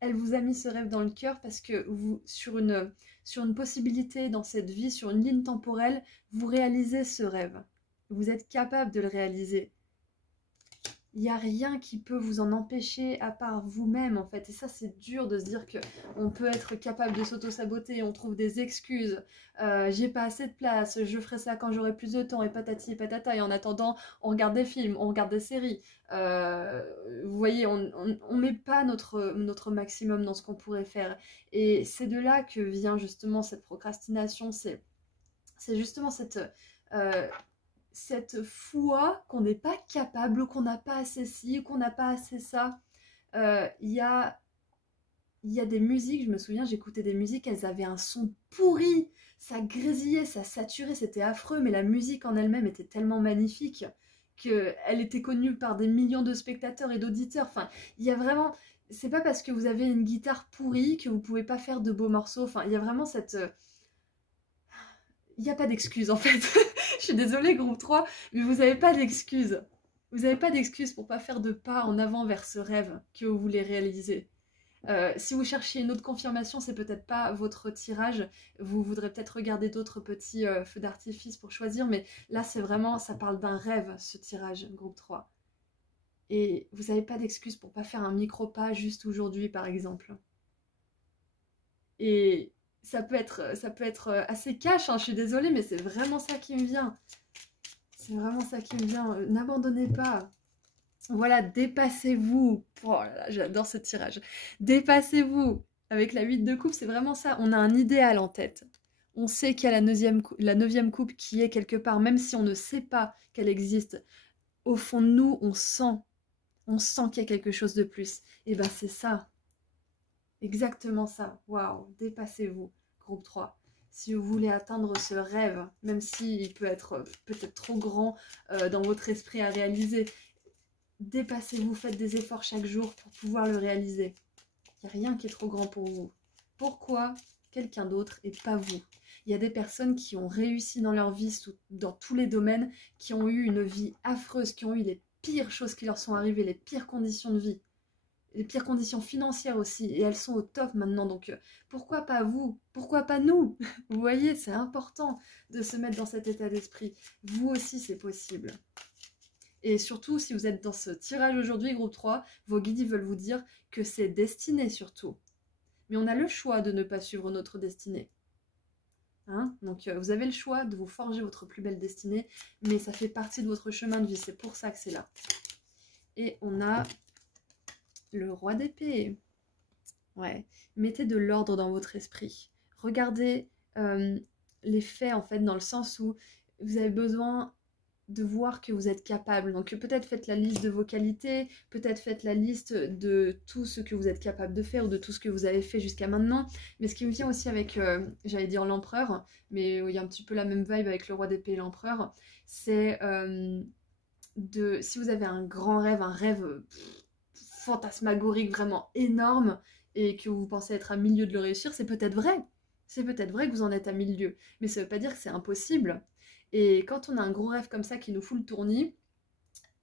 elle vous a mis ce rêve dans le cœur parce que vous, sur une possibilité dans cette vie, sur une ligne temporelle, vous réalisez ce rêve. Vous êtes capable de le réaliser. Il n'y a rien qui peut vous en empêcher à part vous-même en fait. Et ça c'est dur de se dire qu'on peut être capable de s'auto-saboter, on trouve des excuses. J'ai pas assez de place, je ferai ça quand j'aurai plus de temps et patati et patata. Et en attendant, on regarde des films, on regarde des séries. Vous voyez, on met pas notre maximum dans ce qu'on pourrait faire. Et c'est de là que vient justement cette procrastination. C'est justement cette foi qu'on n'est pas capable, qu'on n'a pas assez ci, qu'on n'a pas assez ça. Il y a des musiques, je me souviens, j'écoutais des musiques, elles avaient un son pourri, ça grésillait, ça saturait, c'était affreux, mais la musique en elle-même était tellement magnifique qu'elle était connue par des millions de spectateurs et d'auditeurs. Enfin, il y a vraiment... C'est pas parce que vous avez une guitare pourrie que vous pouvez pas faire de beaux morceaux. Enfin, il y a vraiment cette... Il n'y a pas d'excuse en fait. Je suis désolée, groupe 3, mais vous n'avez pas d'excuse. Vous n'avez pas d'excuse pour pas faire de pas en avant vers ce rêve que vous voulez réaliser. Si vous cherchiez une autre confirmation, c'est peut-être pas votre tirage. Vous voudrez peut-être regarder d'autres petits feux d'artifice pour choisir, mais là c'est vraiment, ça parle d'un rêve, ce tirage, groupe 3. Et vous n'avez pas d'excuse pour pas faire un micro-pas juste aujourd'hui, par exemple. Et ça peut être assez cash, hein, je suis désolée, mais c'est vraiment ça qui me vient. C'est vraiment ça qui me vient. N'abandonnez pas. Voilà, dépassez-vous. Oh là là, j'adore ce tirage. Dépassez-vous. Avec la 8 de coupe, c'est vraiment ça. On a un idéal en tête. On sait qu'il y a la 9e coupe qui est quelque part, même si on ne sait pas qu'elle existe. Au fond de nous, on sent qu'il y a quelque chose de plus. Et ben c'est ça. Exactement ça. Waouh, dépassez-vous, groupe 3. Si vous voulez atteindre ce rêve, même s'il peut être peut-être trop grand dans votre esprit à réaliser, dépassez-vous, faites des efforts chaque jour pour pouvoir le réaliser. Il n'y a rien qui est trop grand pour vous. Pourquoi quelqu'un d'autre et pas vous? Il y a des personnes qui ont réussi dans leur vie, dans tous les domaines, qui ont eu une vie affreuse, qui ont eu les pires choses qui leur sont arrivées, les pires conditions de vie. Les pires conditions financières aussi, et elles sont au top maintenant, donc pourquoi pas vous? Pourquoi pas nous? Vous voyez, c'est important de se mettre dans cet état d'esprit. Vous aussi, c'est possible. Et surtout, si vous êtes dans ce tirage aujourd'hui, groupe 3, vos guides ils veulent vous dire que c'est destiné surtout. Mais on a le choix de ne pas suivre notre destinée. Hein? Donc vous avez le choix de vous forger votre plus belle destinée, mais ça fait partie de votre chemin de vie, c'est pour ça que c'est là. Et on a... le roi d'épée. Ouais. Mettez de l'ordre dans votre esprit. Regardez les faits, en fait, dans le sens où vous avez besoin de voir que vous êtes capable. Donc peut-être faites la liste de vos qualités, peut-être faites la liste de tout ce que vous êtes capable de faire ou de tout ce que vous avez fait jusqu'à maintenant. Mais ce qui me vient aussi avec, j'allais dire l'empereur, mais il y a un petit peu la même vibe avec le roi d'épée et l'empereur, c'est si vous avez un grand rêve, un rêve... fantasmagorique vraiment énorme et que vous pensez être à milieu de le réussir, c'est peut-être vrai. C'est peut-être vrai que vous en êtes à milieu, mais ça veut pas dire que c'est impossible. Et quand on a un gros rêve comme ça qui nous fout le tournis,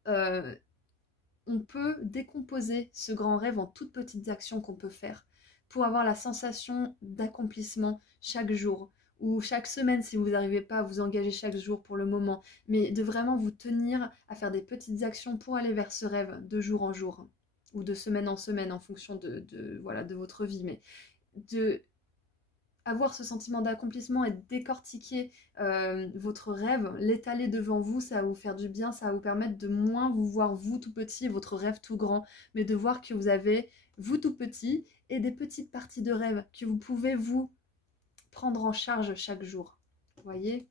on peut décomposer ce grand rêve en toutes petites actions qu'on peut faire pour avoir la sensation d'accomplissement chaque jour ou chaque semaine si vous n'arrivez pas à vous engager chaque jour pour le moment, mais de vraiment vous tenir à faire des petites actions pour aller vers ce rêve de jour en jour ou de semaine en semaine en fonction voilà, de votre vie, mais de avoir ce sentiment d'accomplissement et de décortiquer votre rêve, l'étaler devant vous, ça va vous faire du bien, ça va vous permettre de moins vous voir vous tout petit et votre rêve tout grand, mais de voir que vous avez vous tout petit et des petites parties de rêve que vous pouvez vous prendre en charge chaque jour. Vous voyez?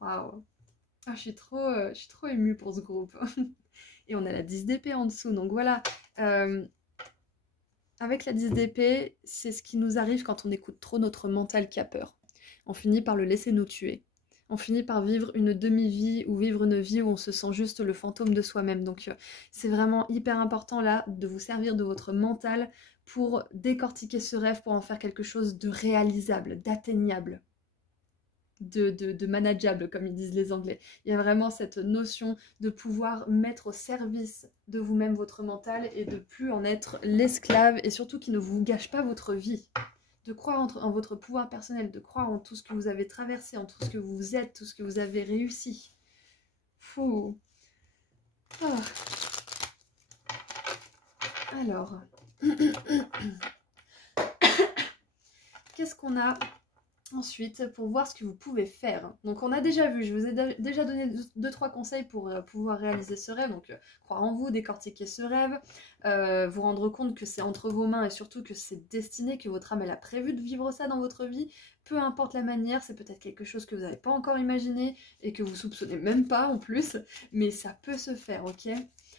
Waouh! Ah, je suis trop émue pour ce groupe. Et on a la 10 d'épée en dessous, donc voilà. Avec la 10 d'épée, c'est ce qui nous arrive quand on écoute trop notre mental qui a peur. On finit par le laisser nous tuer. On finit par vivre une demi-vie ou vivre une vie où on se sent juste le fantôme de soi-même. Donc c'est vraiment hyper important là de vous servir de votre mental pour décortiquer ce rêve, pour en faire quelque chose de réalisable, d'atteignable. De manageable, comme ils disent les Anglais. Il y a vraiment cette notion de pouvoir mettre au service de vous-même votre mental et de plus en être l'esclave et surtout qui ne vous gâche pas votre vie. De croire en votre pouvoir personnel, de croire en tout ce que vous avez traversé, en tout ce que vous êtes, tout ce que vous avez réussi. Fou. Oh. Alors, qu'est-ce qu'on a ensuite pour voir ce que vous pouvez faire? Donc on a déjà vu, je vous ai déjà donné 2-3 conseils pour pouvoir réaliser ce rêve. Donc croire en vous, décortiquer ce rêve, vous rendre compte que c'est entre vos mains et surtout que c'est destiné, que votre âme elle a prévu de vivre ça dans votre vie. Peu importe la manière, c'est peut-être quelque chose que vous n'avez pas encore imaginé et que vous soupçonnez même pas en plus, mais ça peut se faire, ok?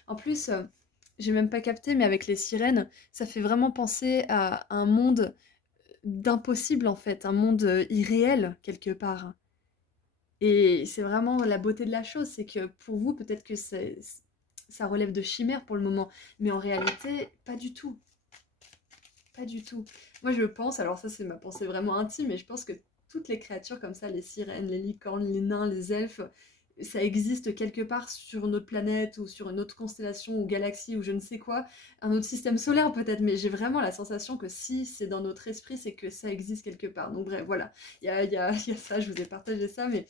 En plus, j'ai même pas capté, mais avec les sirènes, ça fait vraiment penser à un monde d'impossible en fait, un monde irréel quelque part. Et c'est vraiment la beauté de la chose, c'est que pour vous peut-être que ça relève de chimère pour le moment, mais en réalité pas du tout, pas du tout. Moi je pense, alors ça c'est ma pensée vraiment intime, mais je pense que toutes les créatures comme ça, les sirènes, les licornes, les nains, les elfes, ça existe quelque part sur notre planète ou sur une autre constellation ou galaxie ou je ne sais quoi, un autre système solaire peut-être, mais j'ai vraiment la sensation que si c'est dans notre esprit, c'est que ça existe quelque part. Donc bref, voilà, il y a ça, je vous ai partagé ça, mais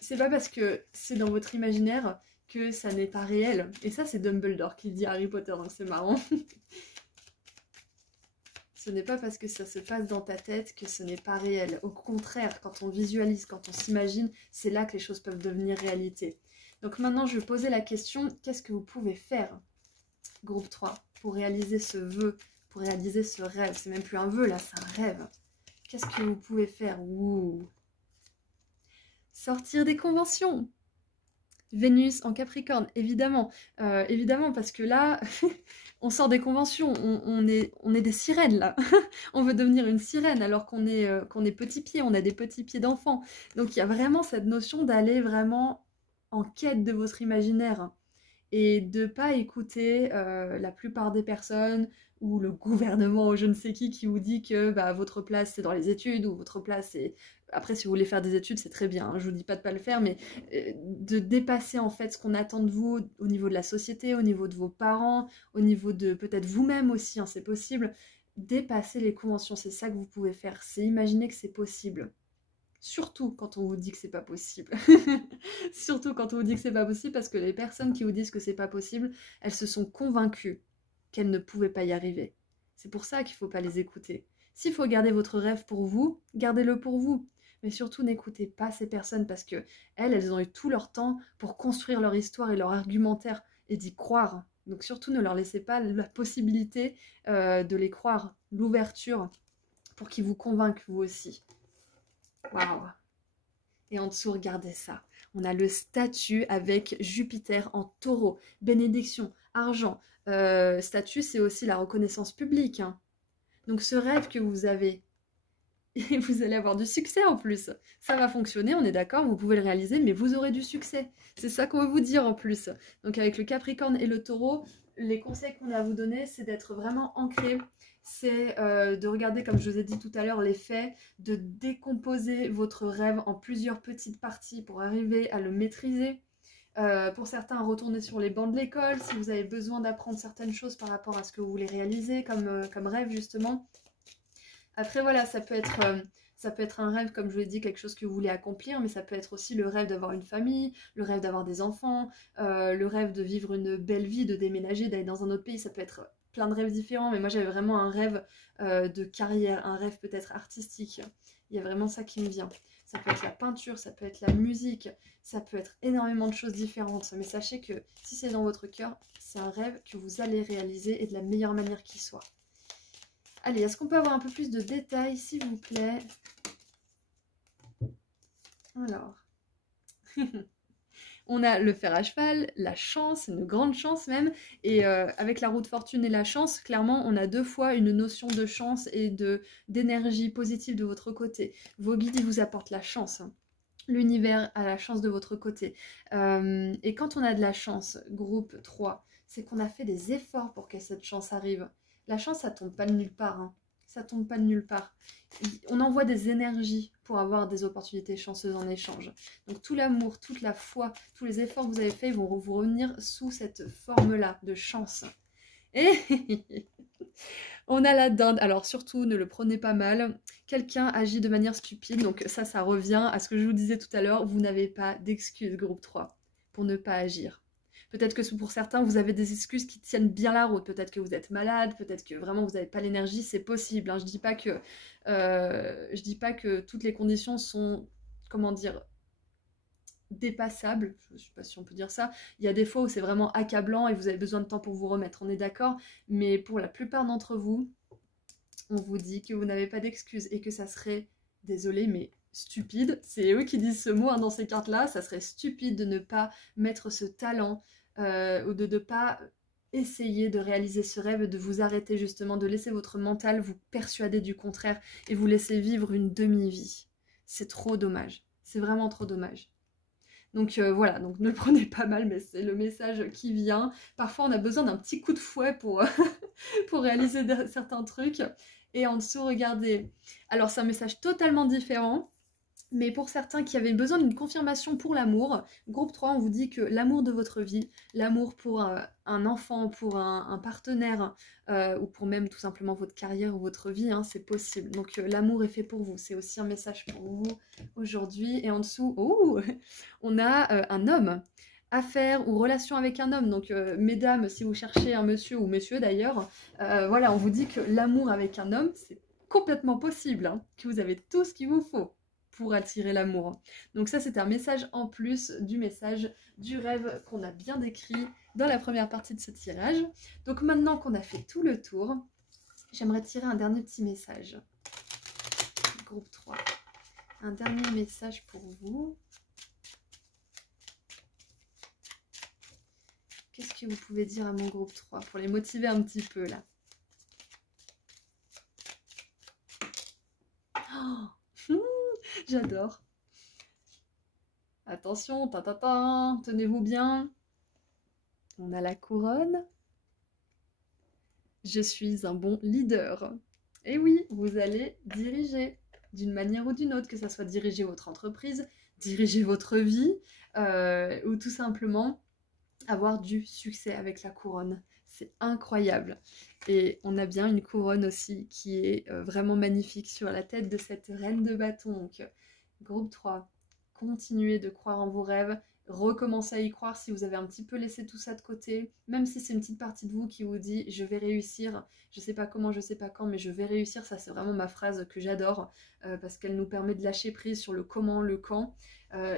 c'est pas parce que c'est dans votre imaginaire que ça n'est pas réel. Et ça, c'est Dumbledore qui le dit à Harry Potter, donc c'est marrant. Ce n'est pas parce que ça se passe dans ta tête que ce n'est pas réel. Au contraire, quand on visualise, quand on s'imagine, c'est là que les choses peuvent devenir réalité. Donc maintenant, je vais poser la question, qu'est-ce que vous pouvez faire, groupe 3, pour réaliser ce vœu, pour réaliser ce rêve? C'est même plus un vœu, là, c'est un rêve. Qu'est-ce que vous pouvez faire? Ouh. Sortir des conventions. Vénus en Capricorne, évidemment. Évidemment, parce que là... on sort des conventions, on est des sirènes là. On veut devenir une sirène alors qu'on est petits pieds, on a des petits pieds d'enfant. Donc il y a vraiment cette notion d'aller vraiment en quête de votre imaginaire et de pas écouter la plupart des personnes ou le gouvernement ou je ne sais qui vous dit que bah, votre place c'est dans les études ou votre place c'est... Après si vous voulez faire des études c'est très bien, hein, je vous dis pas de pas le faire, mais de dépasser en fait ce qu'on attend de vous au niveau de la société, au niveau de vos parents, au niveau de peut-être vous-même aussi, hein, c'est possible. Dépasser les conventions, c'est ça que vous pouvez faire, c'est imaginer que c'est possible. Surtout quand on vous dit que c'est pas possible. Surtout quand on vous dit que c'est pas possible, parce que les personnes qui vous disent que c'est pas possible, elles se sont convaincues qu'elles ne pouvaient pas y arriver. C'est pour ça qu'il faut pas les écouter. S'il faut garder votre rêve pour vous, gardez-le pour vous. Mais surtout n'écoutez pas ces personnes parce que elles ont eu tout leur temps pour construire leur histoire et leur argumentaire et d'y croire. Donc surtout ne leur laissez pas la possibilité de les croire, l'ouverture pour qu'ils vous convainquent vous aussi. Waouh! Et en dessous, regardez ça. On a le statut avec Jupiter en taureau. Bénédiction, argent. Statut, c'est aussi la reconnaissance publique, hein. Donc ce rêve que vous avez, et vous allez avoir du succès en plus. Ça va fonctionner, on est d'accord, vous pouvez le réaliser, mais vous aurez du succès. C'est ça qu'on veut vous dire en plus. Donc avec le Capricorne et le Taureau, les conseils qu'on a à vous donner, c'est d'être vraiment ancré. C'est de regarder, comme je vous ai dit tout à l'heure, les faits, de décomposer votre rêve en plusieurs petites parties pour arriver à le maîtriser. Pour certains, retourner sur les bancs de l'école, si vous avez besoin d'apprendre certaines choses par rapport à ce que vous voulez réaliser comme rêve justement. Après voilà, ça peut être un rêve, comme je vous l'ai dit, quelque chose que vous voulez accomplir, mais ça peut être aussi le rêve d'avoir une famille, le rêve d'avoir des enfants, le rêve de vivre une belle vie, de déménager, d'aller dans un autre pays, ça peut être plein de rêves différents, mais moi j'avais vraiment un rêve de carrière, un rêve peut-être artistique. Il y a vraiment ça qui me vient. Ça peut être la peinture, ça peut être la musique, ça peut être énormément de choses différentes, mais sachez que si c'est dans votre cœur, c'est un rêve que vous allez réaliser et de la meilleure manière qui soit. Allez, est-ce qu'on peut avoir un peu plus de détails, s'il vous plaît? Alors, on a le fer à cheval, la chance, une grande chance même, et avec la roue de fortune et la chance, clairement, on a deux fois une notion de chance et d'énergie positive de votre côté. Vos guides, ils vous apportent la chance, hein. L'univers a la chance de votre côté. Et quand on a de la chance, groupe 3, c'est qu'on a fait des efforts pour que cette chance arrive. La chance, ça tombe pas de nulle part, hein. Ça tombe pas de nulle part. On envoie des énergies pour avoir des opportunités chanceuses en échange. Donc tout l'amour, toute la foi, tous les efforts que vous avez faits vont vous revenir sous cette forme-là de chance. Et on a la dinde. Alors surtout, ne le prenez pas mal. Quelqu'un agit de manière stupide. Donc ça revient à ce que je vous disais tout à l'heure. Vous n'avez pas d'excuse, groupe 3, pour ne pas agir. Peut-être que pour certains, vous avez des excuses qui tiennent bien la route. Peut-être que vous êtes malade, peut-être que vraiment vous n'avez pas l'énergie, c'est possible. Hein. Je dis pas que toutes les conditions sont, comment dire, dépassables. Je ne sais pas si on peut dire ça. Il y a des fois où c'est vraiment accablant et vous avez besoin de temps pour vous remettre, on est d'accord. Mais pour la plupart d'entre vous, on vous dit que vous n'avez pas d'excuses et que ça serait, désolé, mais stupide, c'est eux qui disent ce mot hein, dans ces cartes-là, ça serait stupide de ne pas mettre ce talent ou de ne pas essayer de réaliser ce rêve, de vous arrêter justement, de laisser votre mental vous persuader du contraire et vous laisser vivre une demi-vie. C'est trop dommage, c'est vraiment trop dommage. Donc voilà, donc ne le prenez pas mal, mais c'est le message qui vient. Parfois on a besoin d'un petit coup de fouet pour, pour réaliser certains trucs. Et en dessous, regardez. Alors c'est un message totalement différent, mais pour certains qui avaient besoin d'une confirmation pour l'amour, groupe 3, on vous dit que l'amour de votre vie, l'amour pour un enfant, pour un partenaire, ou pour même tout simplement votre carrière ou votre vie, hein, c'est possible. Donc l'amour est fait pour vous, c'est aussi un message pour vous aujourd'hui. Et en dessous, oh, on a un homme. Affaire ou relation avec un homme, donc mesdames, si vous cherchez un monsieur ou monsieur d'ailleurs, voilà, on vous dit que l'amour avec un homme, c'est complètement possible, hein, que vous avez tout ce qu'il vous faut pour attirer l'amour. Donc ça, c'est un message en plus du message du rêve qu'on a bien décrit dans la première partie de ce tirage. Donc maintenant qu'on a fait tout le tour, j'aimerais tirer un dernier petit message. Groupe 3. Un dernier message pour vous. Qu'est-ce que vous pouvez dire à mon groupe 3 pour les motiver un petit peu là? Oh, j'adore. Attention, tenez-vous bien. On a la couronne. Je suis un bon leader. Et oui, vous allez diriger d'une manière ou d'une autre, que ça soit diriger votre entreprise, diriger votre vie, ou tout simplement avoir du succès avec la couronne. C'est incroyable. Et on a bien une couronne aussi qui est vraiment magnifique sur la tête de cette reine de bâton. Donc, groupe 3, continuez de croire en vos rêves, recommencez à y croire si vous avez un petit peu laissé tout ça de côté, même si c'est une petite partie de vous qui vous dit « je vais réussir », je sais pas comment, je sais pas quand, mais je vais réussir, ça c'est vraiment ma phrase que j'adore, parce qu'elle nous permet de lâcher prise sur le comment, le quand,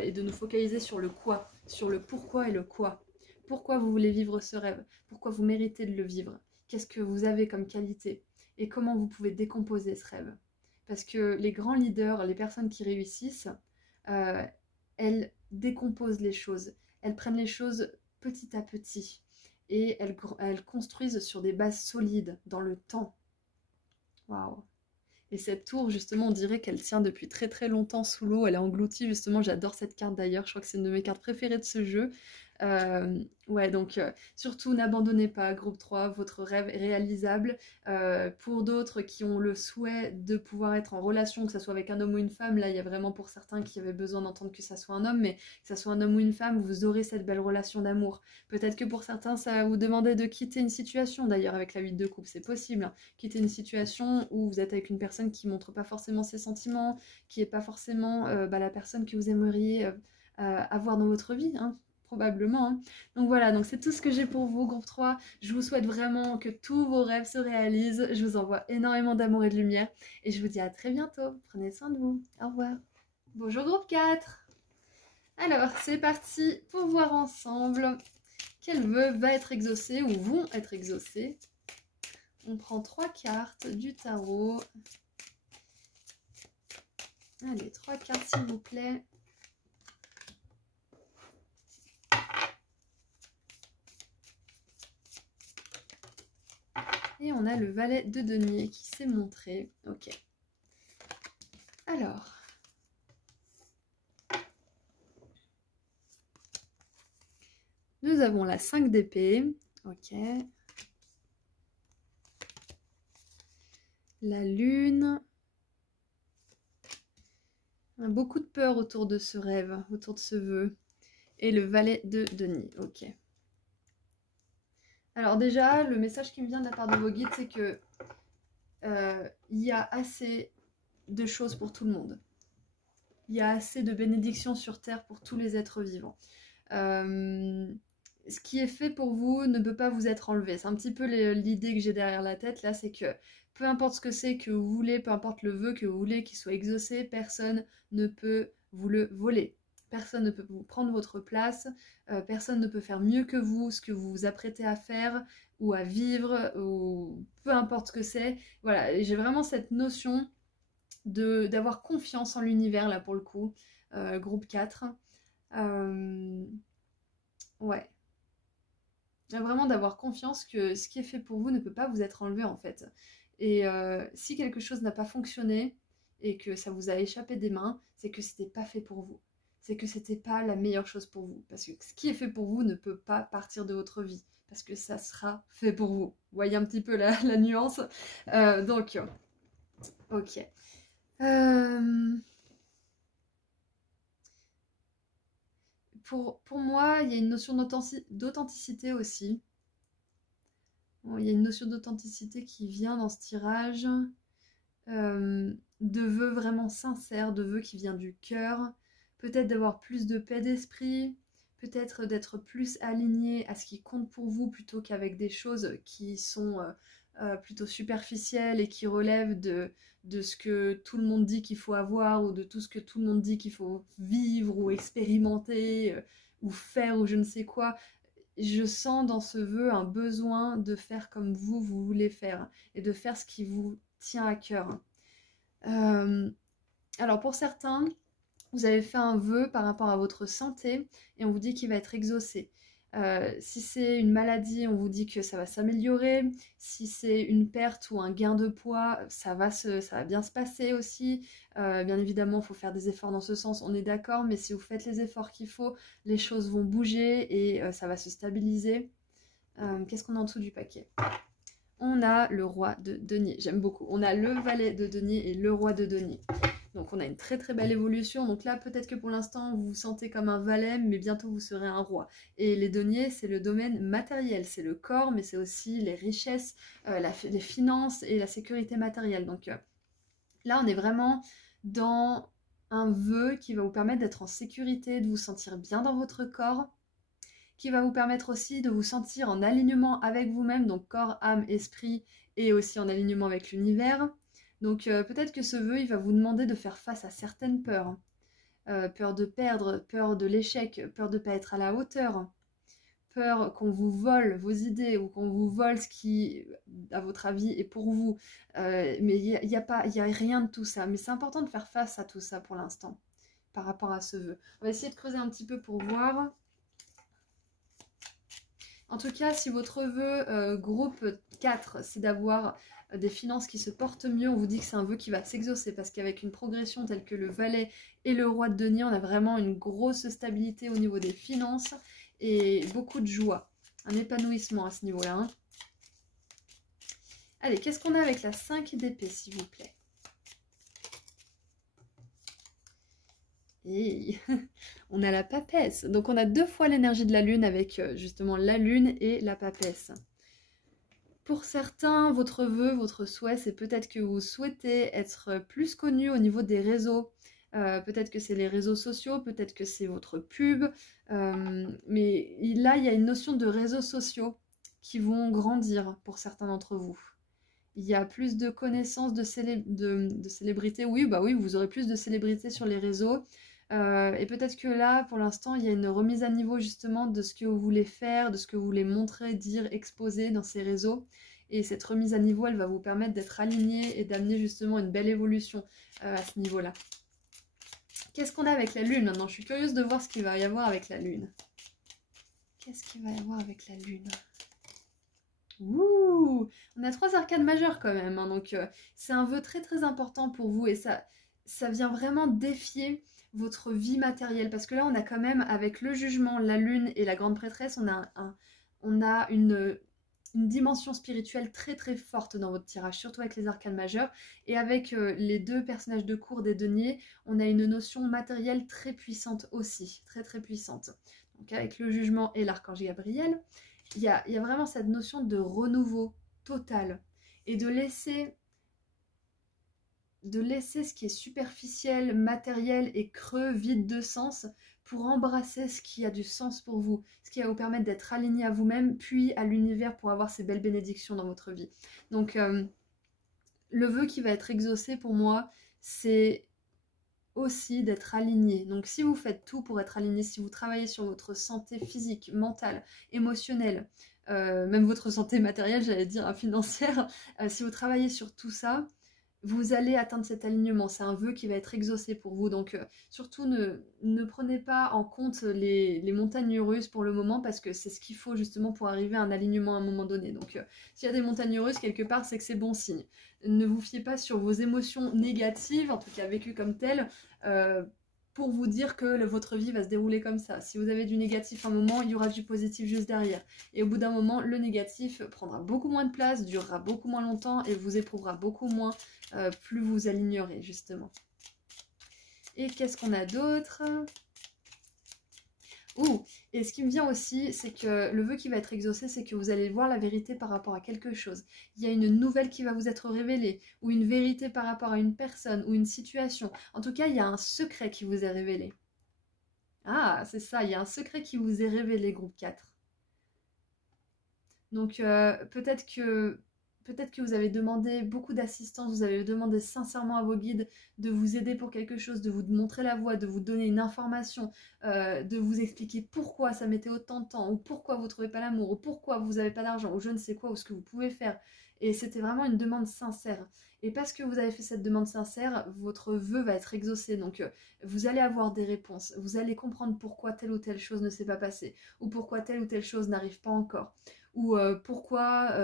et de nous focaliser sur le quoi, sur le pourquoi et le quoi. Pourquoi vous voulez vivre ce rêve? Pourquoi vous méritez de le vivre? Qu'est-ce que vous avez comme qualité? Et comment vous pouvez décomposer ce rêve? Parce que les grands leaders, les personnes qui réussissent, elles décomposent les choses. Elles prennent les choses petit à petit. Et elles construisent sur des bases solides dans le temps. Waouh! Et cette tour, justement, on dirait qu'elle tient depuis très très longtemps sous l'eau. Elle est engloutie, justement. J'adore cette carte d'ailleurs. Je crois que c'est une de mes cartes préférées de ce jeu. Ouais, donc surtout n'abandonnez pas, groupe 3, votre rêve est réalisable. Pour d'autres qui ont le souhait de pouvoir être en relation, que ce soit avec un homme ou une femme, là il y a vraiment pour certains qui avaient besoin d'entendre que ça soit un homme, mais que ça soit un homme ou une femme, vous aurez cette belle relation d'amour. Peut-être que pour certains ça va vous demander de quitter une situation, d'ailleurs avec la 8 de coupe, c'est possible, hein. Quitter une situation où vous êtes avec une personne qui montre pas forcément ses sentiments, qui est pas forcément la personne que vous aimeriez avoir dans votre vie, hein. Probablement. Hein. Donc voilà, donc c'est tout ce que j'ai pour vous, groupe 3. Je vous souhaite vraiment que tous vos rêves se réalisent. Je vous envoie énormément d'amour et de lumière. Et je vous dis à très bientôt. Prenez soin de vous. Au revoir. Bonjour groupe 4. Alors, c'est parti pour voir ensemble quel vœu va être exaucé ou vont être exaucés. On prend 3 cartes du tarot. Allez, 3 cartes s'il vous plaît. Et on a le valet de denier qui s'est montré. Ok. Alors. Nous avons la 5 d'épée. Ok. La lune. Beaucoup de peur autour de ce rêve, autour de ce vœu. Et le valet de denier. Ok. Alors déjà, le message qui me vient de la part de vos guides, c'est que il y a assez de choses pour tout le monde. Il y a assez de bénédictions sur Terre pour tous les êtres vivants. ce qui est fait pour vous ne peut pas vous être enlevé. C'est un petit peu l'idée que j'ai derrière la tête là, c'est que peu importe ce que c'est que vous voulez, peu importe le vœu que vous voulez qu'il soit exaucé, personne ne peut vous le voler. Personne ne peut vous prendre votre place, personne ne peut faire mieux que vous ce que vous vous apprêtez à faire ou à vivre, ou peu importe ce que c'est. Voilà, j'ai vraiment cette notion d'avoir confiance en l'univers là pour le coup, groupe 4. Ouais. Vraiment d'avoir confiance que ce qui est fait pour vous ne peut pas vous être enlevé en fait. Et si quelque chose n'a pas fonctionné et que ça vous a échappé des mains, c'est que c'était pas fait pour vous. C'est que c'était pas la meilleure chose pour vous. Parce que ce qui est fait pour vous ne peut pas partir de votre vie. Parce que ça sera fait pour vous. Vous voyez un petit peu la nuance. Donc, ok. Pour moi, il y a une notion d'authenticité aussi. Bon, il y a une notion d'authenticité qui vient dans ce tirage, de vœux vraiment sincères, de vœux qui vient du cœur, peut-être d'avoir plus de paix d'esprit, peut-être d'être plus aligné à ce qui compte pour vous plutôt qu'avec des choses qui sont plutôt superficielles et qui relèvent de ce que tout le monde dit qu'il faut avoir ou de tout ce que tout le monde dit qu'il faut vivre ou expérimenter ou faire ou je ne sais quoi. Je sens dans ce vœu un besoin de faire comme vous voulez faire et de faire ce qui vous tient à cœur. Alors pour certains, vous avez fait un vœu par rapport à votre santé et on vous dit qu'il va être exaucé. Si c'est une maladie, on vous dit que ça va s'améliorer. Si c'est une perte ou un gain de poids, ça va bien se passer aussi. Bien évidemment, il faut faire des efforts dans ce sens, on est d'accord, mais si vous faites les efforts qu'il faut, les choses vont bouger et ça va se stabiliser. Qu'est-ce qu'on a en dessous du paquet? On a le roi de denier, j'aime beaucoup. On a le valet de denier et le roi de denier. Donc on a une très très belle évolution. Donc là, peut-être que pour l'instant, vous vous sentez comme un valet, mais bientôt vous serez un roi. Et les deniers, c'est le domaine matériel. C'est le corps, mais c'est aussi les richesses, les finances et la sécurité matérielle. Donc là, on est vraiment dans un vœu qui va vous permettre d'être en sécurité, de vous sentir bien dans votre corps, qui va vous permettre aussi de vous sentir en alignement avec vous-même, donc corps, âme, esprit, et aussi en alignement avec l'univers. Donc peut-être que ce vœu, il va vous demander de faire face à certaines peurs. Peur de perdre, peur de l'échec, peur de ne pas être à la hauteur, peur qu'on vous vole vos idées ou qu'on vous vole ce qui, à votre avis, est pour vous. Mais il n'y a rien de tout ça. Mais c'est important de faire face à tout ça pour l'instant, par rapport à ce vœu. On va essayer de creuser un petit peu pour voir. En tout cas, si votre vœu groupe 4, c'est d'avoir des finances qui se portent mieux, on vous dit que c'est un vœu qui va s'exaucer parce qu'avec une progression telle que le valet et le roi de denier, on a vraiment une grosse stabilité au niveau des finances et beaucoup de joie, un épanouissement à ce niveau-là. Hein. Allez, qu'est-ce qu'on a avec la 5 d'épée, s'il vous plaît? Et on a la papesse. Donc on a 2 fois l'énergie de la lune avec justement la lune et la papesse. Pour certains, votre vœu, votre souhait, c'est peut-être que vous souhaitez être plus connu au niveau des réseaux. Peut-être que c'est les réseaux sociaux, peut-être que c'est votre pub. Mais là, il y a une notion de réseaux sociaux qui vont grandir pour certains d'entre vous. Il y a plus de connaissances de célébrités. Oui, bah oui, vous aurez plus de célébrités sur les réseaux. Et peut-être que là, pour l'instant, il y a une remise à niveau justement de ce que vous voulez faire, de ce que vous voulez montrer, dire, exposer dans ces réseaux. Et cette remise à niveau, elle va vous permettre d'être aligné et d'amener justement une belle évolution à ce niveau-là. Qu'est-ce qu'on a avec la lune maintenant? Je suis curieuse de voir ce qu'il va y avoir avec la lune. Qu'est-ce qu'il va y avoir avec la lune? Ouh, on a 3 arcanes majeures quand même, hein, donc c'est un vœu très très important pour vous et ça vient vraiment défier votre vie matérielle parce que là on a quand même avec le jugement, la lune et la grande prêtresse, on a une dimension spirituelle très très forte dans votre tirage, surtout avec les arcanes majeures et avec les 2 personnages de cour des deniers, on a une notion matérielle très puissante aussi, très très puissante. Donc avec le jugement et l'archange Gabriel, il y a vraiment cette notion de renouveau total et de laisser de laisser ce qui est superficiel, matériel et creux, vide de sens, pour embrasser ce qui a du sens pour vous, ce qui va vous permettre d'être aligné à vous-même, puis à l'univers pour avoir ces belles bénédictions dans votre vie. Donc, le vœu qui va être exaucé pour moi, c'est aussi d'être aligné. Donc si vous faites tout pour être aligné, si vous travaillez sur votre santé physique, mentale, émotionnelle, même votre santé matérielle, j'allais dire, financière, si vous travaillez sur tout ça, vous allez atteindre cet alignement. C'est un vœu qui va être exaucé pour vous. Donc surtout ne prenez pas en compte les montagnes russes pour le moment, parce que c'est ce qu'il faut justement pour arriver à un alignement à un moment donné. Donc s'il y a des montagnes russes quelque part, c'est que c'est bon signe. Ne vous fiez pas sur vos émotions négatives, en tout cas vécues comme telles, pour vous dire que votre vie va se dérouler comme ça. Si vous avez du négatif un moment, il y aura du positif juste derrière. Et au bout d'un moment, le négatif prendra beaucoup moins de place, durera beaucoup moins longtemps et vous éprouvera beaucoup moins, plus vous alignerez justement. Et qu'est-ce qu'on a d'autre ? Et ce qui me vient aussi, c'est que le vœu qui va être exaucé, c'est que vous allez voir la vérité par rapport à quelque chose. Il y a une nouvelle qui va vous être révélée, ou une vérité par rapport à une personne, ou une situation. En tout cas, il y a un secret qui vous est révélé. Ah, c'est ça, il y a un secret qui vous est révélé, groupe 4. Donc, peut-être que vous avez demandé beaucoup d'assistance, vous avez demandé sincèrement à vos guides de vous aider pour quelque chose, de vous montrer la voie, de vous donner une information, de vous expliquer pourquoi ça mettait autant de temps, ou pourquoi vous ne trouvez pas l'amour, ou pourquoi vous n'avez pas d'argent, ou je ne sais quoi, ou ce que vous pouvez faire. Et c'était vraiment une demande sincère. Et parce que vous avez fait cette demande sincère, votre vœu va être exaucé. Donc vous allez avoir des réponses, vous allez comprendre pourquoi telle ou telle chose ne s'est pas passée, ou pourquoi telle ou telle chose n'arrive pas encore, ou pourquoi,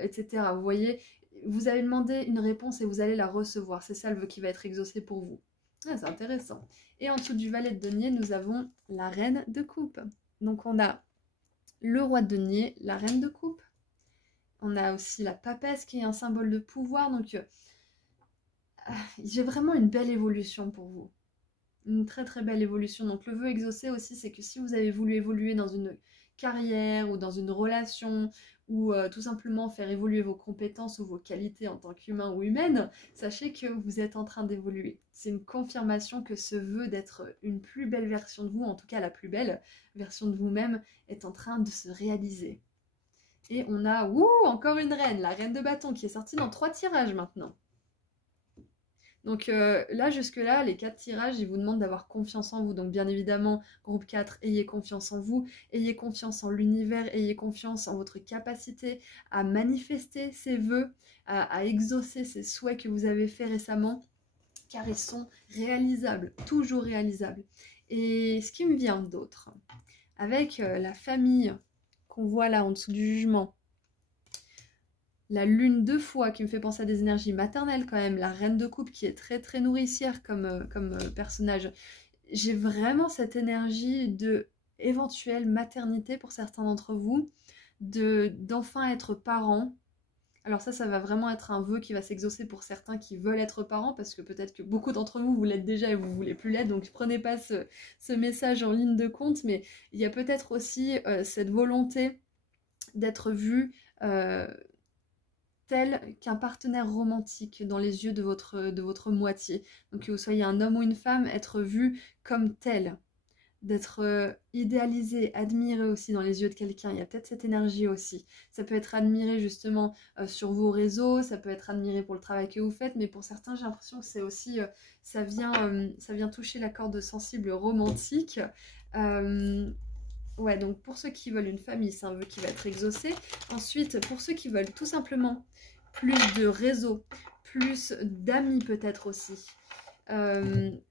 etc. Vous voyez, vous avez demandé une réponse et vous allez la recevoir. C'est ça le vœu qui va être exaucé pour vous. Ah, c'est intéressant. Et en dessous du valet de denier, nous avons la reine de coupe. Donc on a le roi de denier, la reine de coupe. On a aussi la papesse qui est un symbole de pouvoir. Donc j'ai vraiment une belle évolution pour vous. Une très très belle évolution. Donc le vœu exaucé aussi, c'est que si vous avez voulu évoluer dans une carrière ou dans une relation, ou tout simplement faire évoluer vos compétences ou vos qualités en tant qu'humain ou humaine, sachez que vous êtes en train d'évoluer. C'est une confirmation que ce vœu d'être une plus belle version de vous, en tout cas la plus belle version de vous-même, est en train de se réaliser. Et on a, encore une reine, la reine de bâton, qui est sortie dans 3 tirages maintenant. Donc là, jusque-là, les 4 tirages, ils vous demandent d'avoir confiance en vous. Donc bien évidemment, groupe 4, ayez confiance en vous, ayez confiance en l'univers, ayez confiance en votre capacité à manifester ces vœux, à exaucer ces souhaits que vous avez faits récemment, car ils sont réalisables, toujours réalisables. Et ce qui me vient d'autre, avec la famille qu'on voit là en dessous du jugement, la lune 2 fois qui me fait penser à des énergies maternelles quand même, la reine de coupe qui est très très nourricière comme personnage. J'ai vraiment cette énergie de éventuelle maternité pour certains d'entre vous, d'enfin être parents. Alors ça va vraiment être un vœu qui va s'exaucer pour certains qui veulent être parents, parce que peut-être que beaucoup d'entre vous, vous l'êtes déjà et vous ne voulez plus l'être, donc prenez pas ce message en ligne de compte, mais il y a peut-être aussi cette volonté d'être vu tel qu'un partenaire romantique dans les yeux de votre moitié. Donc que vous soyez un homme ou une femme, être vu comme tel, d'être idéalisé, admiré aussi dans les yeux de quelqu'un. Il y a peut-être cette énergie aussi. Ça peut être admiré justement sur vos réseaux, ça peut être admiré pour le travail que vous faites, mais pour certains, j'ai l'impression que c'est aussi, ça vient toucher la corde sensible romantique. Ouais, donc pour ceux qui veulent une famille, c'est un vœu qui va être exaucé. Ensuite, pour ceux qui veulent tout simplement plus de réseau, plus d'amis peut-être aussi,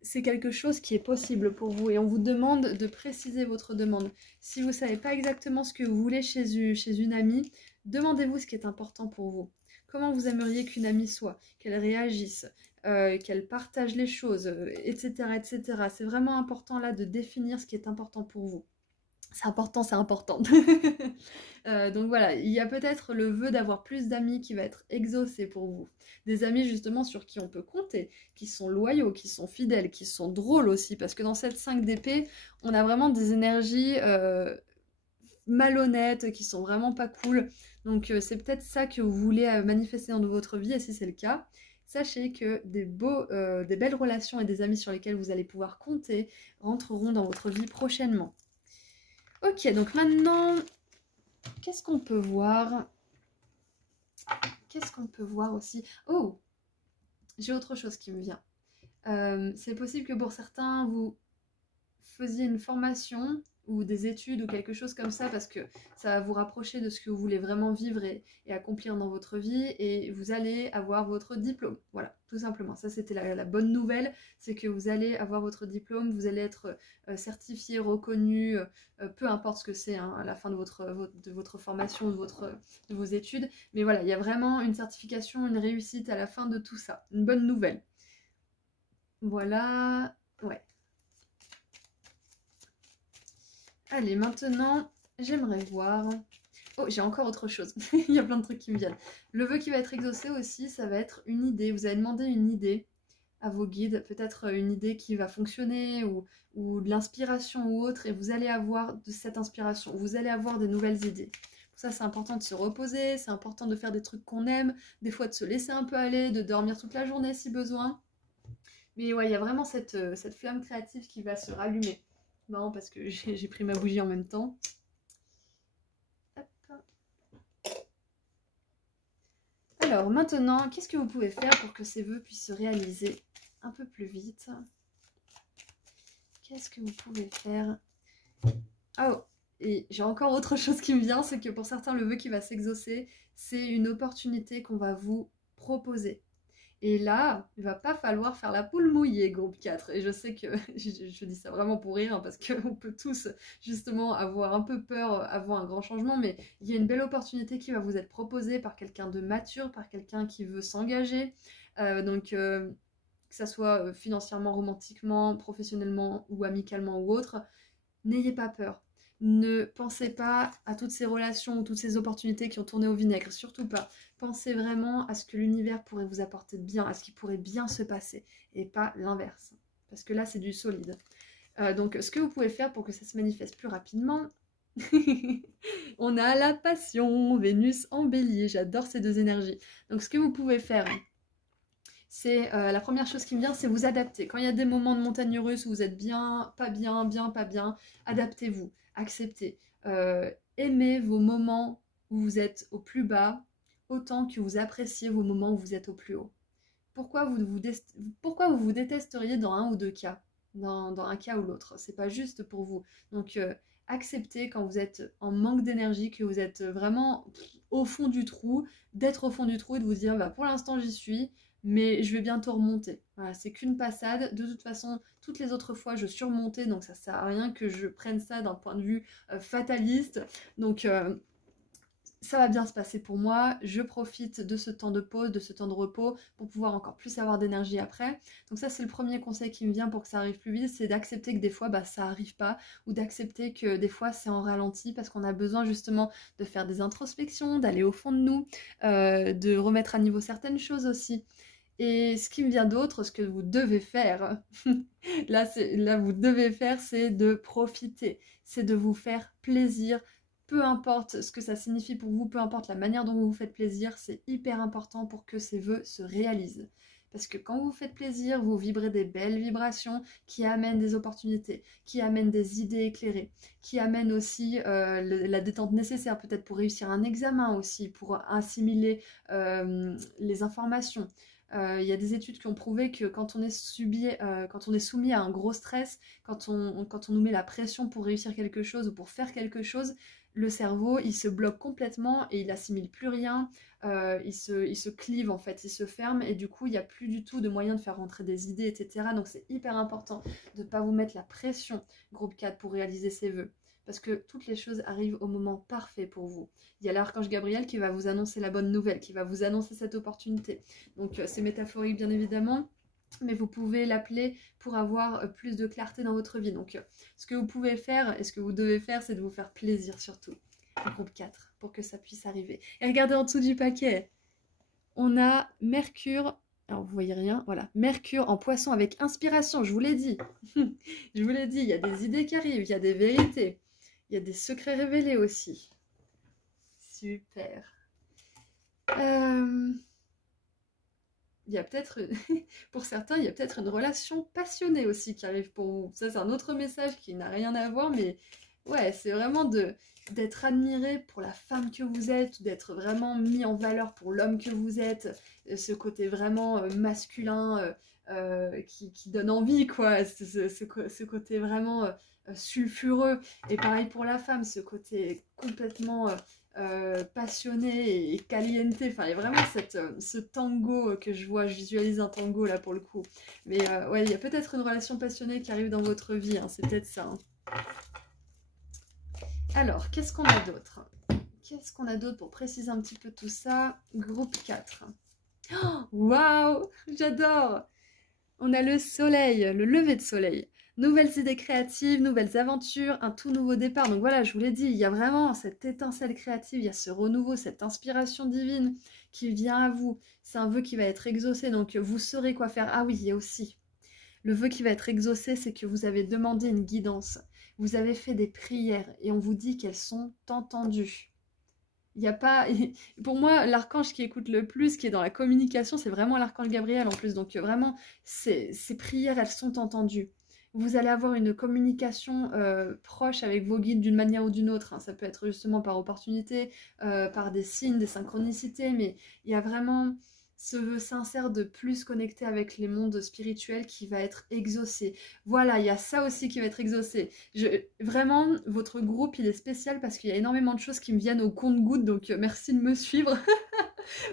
c'est quelque chose qui est possible pour vous et on vous demande de préciser votre demande. Si vous ne savez pas exactement ce que vous voulez chez une amie, demandez-vous ce qui est important pour vous. Comment vous aimeriez qu'une amie soit, qu'elle réagisse, qu'elle partage les choses, etc., etc. C'est vraiment important là de définir ce qui est important pour vous. C'est important, c'est important. Donc voilà, il y a peut-être le vœu d'avoir plus d'amis qui va être exaucé pour vous. Des amis justement sur qui on peut compter, qui sont loyaux, qui sont fidèles, qui sont drôles aussi. Parce que dans cette 5 d'épée, on a vraiment des énergies malhonnêtes, qui sont vraiment pas cool. Donc c'est peut-être ça que vous voulez manifester dans votre vie, et si c'est le cas, sachez que des belles relations et des amis sur lesquels vous allez pouvoir compter rentreront dans votre vie prochainement. Ok, donc maintenant, qu'est-ce qu'on peut voir? Qu'est-ce qu'on peut voir aussi? Oh, j'ai autre chose qui me vient. C'est possible que pour certains, vous faisiez une formation ou des études ou quelque chose comme ça parce que ça va vous rapprocher de ce que vous voulez vraiment vivre et accomplir dans votre vie et vous allez avoir votre diplôme. Voilà, tout simplement. Ça, c'était la bonne nouvelle, c'est que vous allez avoir votre diplôme, vous allez être certifié, reconnu, peu importe ce que c'est hein, à la fin de votre formation, de vos études. Mais voilà, il y a vraiment une certification, une réussite à la fin de tout ça. Une bonne nouvelle. Voilà, ouais. Allez, maintenant, j'aimerais voir... Oh, j'ai encore autre chose. Il y a plein de trucs qui me viennent. Le vœu qui va être exaucé aussi, ça va être une idée. Vous allez demander une idée à vos guides, peut-être une idée qui va fonctionner ou de l'inspiration ou autre, et vous allez avoir de cette inspiration, vous allez avoir des nouvelles idées. Pour ça, c'est important de se reposer, c'est important de faire des trucs qu'on aime, des fois de se laisser un peu aller, de dormir toute la journée si besoin. Mais ouais, il y a vraiment cette flamme créative qui va se rallumer. Marrant parce que j'ai pris ma bougie en même temps. Hop. Alors maintenant, qu'est-ce que vous pouvez faire pour que ces vœux puissent se réaliser un peu plus vite? Qu'est-ce que vous pouvez faire? Oh, et j'ai encore autre chose qui me vient, c'est que pour certains, le vœu qui va s'exaucer, c'est une opportunité qu'on va vous proposer. Et là, il va pas falloir faire la poule mouillée, groupe 4. Et je sais que je dis ça vraiment pour rire, hein, parce qu'on peut tous justement avoir un peu peur avant un grand changement, mais il y a une belle opportunité qui va vous être proposée par quelqu'un de mature, par quelqu'un qui veut s'engager. Que ça soit financièrement, romantiquement, professionnellement ou amicalement ou autre, n'ayez pas peur. Ne pensez pas à toutes ces relations ou toutes ces opportunités qui ont tourné au vinaigre, surtout pas. Pensez vraiment à ce que l'univers pourrait vous apporter de bien, à ce qui pourrait bien se passer, et pas l'inverse. Parce que là, c'est du solide. Donc, ce que vous pouvez faire pour que ça se manifeste plus rapidement, on a la passion, Vénus en bélier, j'adore ces deux énergies. Donc, ce que vous pouvez faire, c'est la première chose qui me vient, c'est vous adapter. Quand il y a des moments de montagne russe où vous êtes bien, pas bien, adaptez-vous, acceptez. Aimez vos moments où vous êtes au plus bas, autant que vous appréciez vos moments où vous êtes au plus haut. Pourquoi vous vous détesteriez dans un ou deux cas, dans un cas ou l'autre? C'est pas juste pour vous. Donc acceptez quand vous êtes en manque d'énergie, que vous êtes vraiment au fond du trou, d'être au fond du trou et de vous dire bah, pour l'instant j'y suis, mais je vais bientôt remonter. Voilà, c'est qu'une passade. De toute façon, toutes les autres fois, je suis remontée, donc ça sert à rien que je prenne ça d'un point de vue fataliste. Donc, ça va bien se passer pour moi. Je profite de ce temps de pause, de ce temps de repos, pour pouvoir encore plus avoir d'énergie après. Donc ça, c'est le premier conseil qui me vient pour que ça arrive plus vite, c'est d'accepter que des fois, bah, ça arrive pas, ou d'accepter que des fois, c'est en ralenti, parce qu'on a besoin justement de faire des introspections, d'aller au fond de nous, de remettre à niveau certaines choses aussi. Et ce qui me vient d'autre, ce que vous devez faire, là vous devez faire, c'est de profiter, c'est de vous faire plaisir, peu importe ce que ça signifie pour vous, peu importe la manière dont vous vous faites plaisir, c'est hyper important pour que ces vœux se réalisent. Parce que quand vous vous faites plaisir, vous vibrez des belles vibrations qui amènent des opportunités, qui amènent des idées éclairées, qui amènent aussi la détente nécessaire peut-être pour réussir un examen aussi, pour assimiler les informations. Il y a des études qui ont prouvé que quand on est soumis à un gros stress, quand on nous met la pression pour réussir quelque chose ou pour faire quelque chose, le cerveau, il se bloque complètement et il assimile plus rien, il se clive en fait, il se ferme et du coup, il n'y a plus du tout de moyen de faire rentrer des idées, etc. Donc c'est hyper important de ne pas vous mettre la pression, groupe 4, pour réaliser ses vœux. Parce que toutes les choses arrivent au moment parfait pour vous. Il y a l'archange Gabriel qui va vous annoncer la bonne nouvelle, qui va vous annoncer cette opportunité. Donc c'est métaphorique bien évidemment, mais vous pouvez l'appeler pour avoir plus de clarté dans votre vie. Donc ce que vous pouvez faire et ce que vous devez faire, c'est de vous faire plaisir surtout. Groupe 4, pour que ça puisse arriver. Et regardez en dessous du paquet, on a Mercure, alors vous voyez rien, voilà, Mercure en poisson avec inspiration, je vous l'ai dit. Je vous l'ai dit, il y a des idées qui arrivent, il y a des vérités, il y a des secrets révélés aussi. Super. il y a peut-être, pour certains, il y a peut-être une relation passionnée aussi qui arrive pour vous. Ça, c'est un autre message qui n'a rien à voir, mais ouais, c'est vraiment d'être admiré pour la femme que vous êtes, ou d'être vraiment mis en valeur pour l'homme que vous êtes, ce côté vraiment masculin qui donne envie, quoi, ce côté vraiment sulfureux. Et pareil pour la femme, ce côté complètement passionné et caliente. Enfin, il y a vraiment ce tango que je vois, je visualise un tango là pour le coup. Mais ouais, il y a peut-être une relation passionnée qui arrive dans votre vie, hein, c'est peut-être ça. Hein. Alors, qu'est-ce qu'on a d'autre? Qu'est-ce qu'on a d'autre pour préciser un petit peu tout ça? Groupe 4. Waouh, j'adore! On a le soleil, le lever de soleil. Nouvelles idées créatives, nouvelles aventures, un tout nouveau départ. Donc voilà, je vous l'ai dit, il y a vraiment cette étincelle créative, il y a ce renouveau, cette inspiration divine qui vient à vous. C'est un vœu qui va être exaucé, donc vous saurez quoi faire. Ah oui, il y a aussi le vœu qui va être exaucé, c'est que vous avez demandé une guidance. Vous avez fait des prières et on vous dit qu'elles sont entendues. Il n'y a pas... Pour moi, l'archange qui écoute le plus, qui est dans la communication, c'est vraiment l'archange Gabriel en plus. Donc vraiment, ces prières, elles sont entendues. Vous allez avoir une communication proche avec vos guides d'une manière ou d'une autre. Hein. Ça peut être justement par opportunité, par des signes, des synchronicités, mais il y a vraiment ce vœu sincère de plus connecter avec les mondes spirituels qui va être exaucé. Voilà, il y a ça aussi qui va être exaucé. Vraiment, votre groupe, il est spécial parce qu'il y a énormément de choses qui me viennent au compte-gouttes, donc merci de me suivre,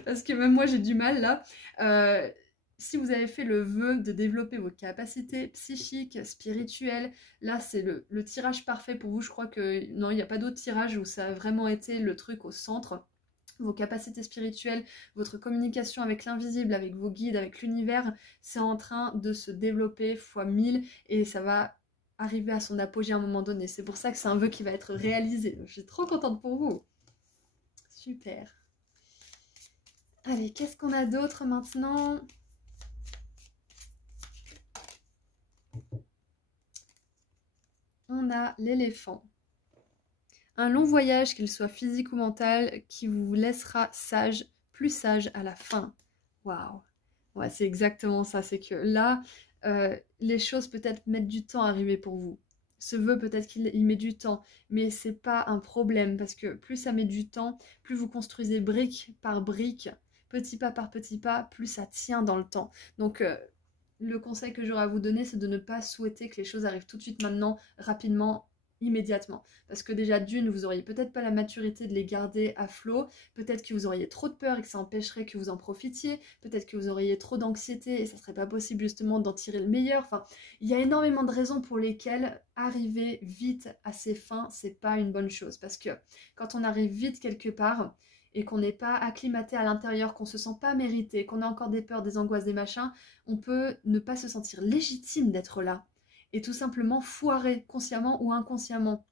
parce que même moi, j'ai du mal là. Si vous avez fait le vœu de développer vos capacités psychiques, spirituelles, là, c'est le tirage parfait pour vous. Je crois que non, il n'y a pas d'autre tirage où ça a vraiment été le truc au centre. Vos capacités spirituelles, votre communication avec l'invisible, avec vos guides, avec l'univers, c'est en train de se développer fois 1000 et ça va arriver à son apogée à un moment donné. C'est pour ça que c'est un vœu qui va être réalisé. Donc, je suis trop contente pour vous. Super. Allez, qu'est-ce qu'on a d'autre maintenant? On a l'éléphant. Un long voyage, qu'il soit physique ou mental, qui vous laissera sage, plus sage à la fin. Waouh! Ouais, c'est exactement ça. C'est que là, les choses peut-être mettent du temps à arriver pour vous. Ce vœu, peut-être qu'il met du temps, mais c'est pas un problème parce que plus ça met du temps, plus vous construisez brique par brique, petit pas par petit pas, plus ça tient dans le temps. Donc, le conseil que j'aurais à vous donner, c'est de ne pas souhaiter que les choses arrivent tout de suite, maintenant, rapidement, immédiatement. Parce que déjà, d'une, vous auriez peut-être pas la maturité de les garder à flot, peut-être que vous auriez trop de peur et que ça empêcherait que vous en profitiez, peut-être que vous auriez trop d'anxiété et ça serait pas possible justement d'en tirer le meilleur. Enfin, il y a énormément de raisons pour lesquelles arriver vite à ses fins, c'est pas une bonne chose. Parce que quand on arrive vite quelque part, et qu'on n'est pas acclimaté à l'intérieur, qu'on se sent pas mérité, qu'on a encore des peurs, des angoisses, des machins, on peut ne pas se sentir légitime d'être là et tout simplement foirer consciemment ou inconsciemment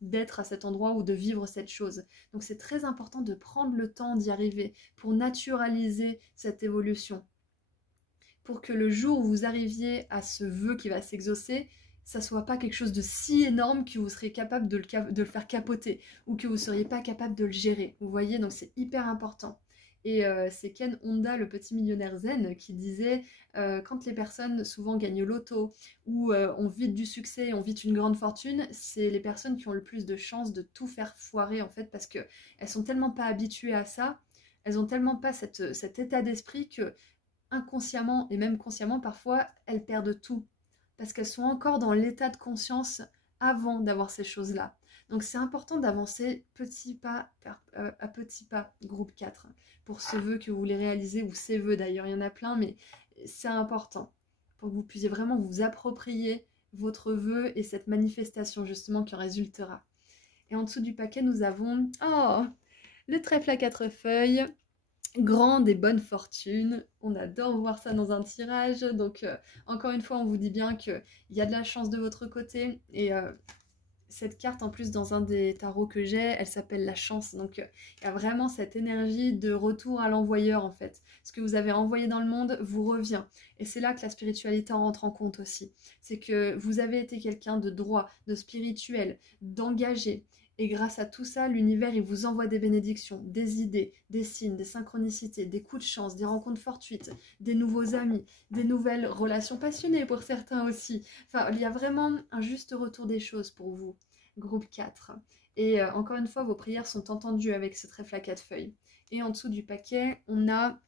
d'être à cet endroit ou de vivre cette chose. Donc c'est très important de prendre le temps d'y arriver pour naturaliser cette évolution. Pour que le jour où vous arriviez à ce vœu qui va s'exaucer, ça soit pas quelque chose de si énorme que vous serez capable de le faire capoter ou que vous seriez pas capable de le gérer. Vous voyez, donc c'est hyper important. Et c'est Ken Honda, le petit millionnaire zen, qui disait quand les personnes souvent gagnent au loto ou ont vite du succès, ont vite une grande fortune, c'est les personnes qui ont le plus de chances de tout faire foirer en fait parce qu'elles sont tellement pas habituées à ça, elles ont tellement pas cet état d'esprit que inconsciemment et même consciemment parfois elles perdent tout parce qu'elles sont encore dans l'état de conscience avant d'avoir ces choses-là. Donc c'est important d'avancer petit pas à petit pas, groupe 4, pour ce vœu que vous voulez réaliser, ou ces vœux d'ailleurs, il y en a plein, mais c'est important pour que vous puissiez vraiment vous approprier votre vœu et cette manifestation justement qui en résultera. Et en dessous du paquet, nous avons le trèfle à 4 feuilles, grande et bonne fortune. On adore voir ça dans un tirage. Donc encore une fois, on vous dit bien qu'il y a de la chance de votre côté. Et cette carte, en plus, dans un des tarots que j'ai, elle s'appelle la chance. Donc il y a vraiment cette énergie de retour à l'envoyeur, en fait. Ce que vous avez envoyé dans le monde vous revient. Et c'est là que la spiritualité en rentre en compte aussi. C'est que vous avez été quelqu'un de droit, de spirituel, d'engagé. Et grâce à tout ça, l'univers, il vous envoie des bénédictions, des idées, des signes, des synchronicités, des coups de chance, des rencontres fortuites, des nouveaux amis, des nouvelles relations passionnées pour certains aussi. Enfin, il y a vraiment un juste retour des choses pour vous, groupe 4. Et encore une fois, vos prières sont entendues avec ce trèfle à 4 feuilles. Et en dessous du paquet, on a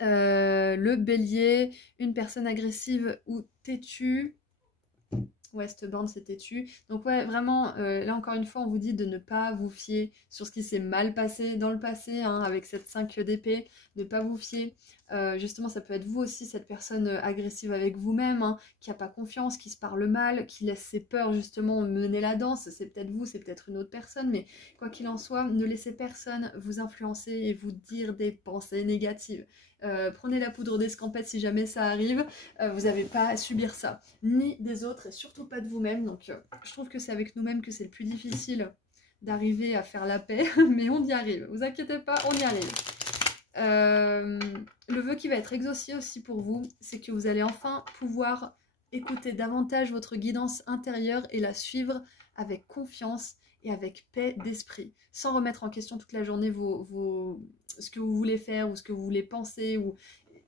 le bélier, une personne agressive ou têtue. Westbound, c'est têtu. Donc ouais, vraiment, là encore une fois, on vous dit de ne pas vous fier sur ce qui s'est mal passé dans le passé, hein, avec cette 5 d'épée, ne pas vous fier. Justement, ça peut être vous aussi, cette personne agressive avec vous-même, hein, qui n'a pas confiance, qui se parle mal, qui laisse ses peurs justement mener la danse. C'est peut-être vous, c'est peut-être une autre personne, mais quoi qu'il en soit, ne laissez personne vous influencer et vous dire des pensées négatives. Prenez la poudre d'escampette si jamais ça arrive, vous n'avez pas à subir ça, ni des autres et surtout pas de vous-même. Donc je trouve que c'est avec nous-mêmes que c'est le plus difficile d'arriver à faire la paix, mais on y arrive, vous inquiétez pas, on y arrive. Le vœu qui va être exaucé aussi pour vous, c'est que vous allez enfin pouvoir écouter davantage votre guidance intérieure et la suivre avec confiance et avec paix d'esprit, sans remettre en question toute la journée ce que vous voulez faire ou ce que vous voulez penser.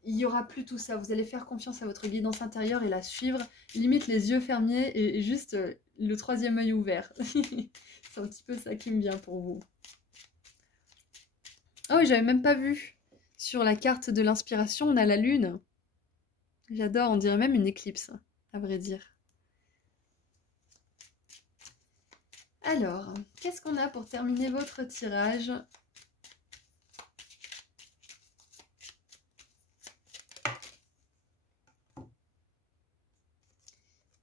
Il n'y aura plus tout ça, vous allez faire confiance à votre guidance intérieure et la suivre, limite les yeux fermés et juste le troisième œil ouvert. C'est un petit peu ça qui me vient pour vous. Oh oui, j'avais même pas vu. Sur la carte de l'inspiration, on a la lune. J'adore, on dirait même une éclipse, à vrai dire. Alors, qu'est-ce qu'on a pour terminer votre tirage ?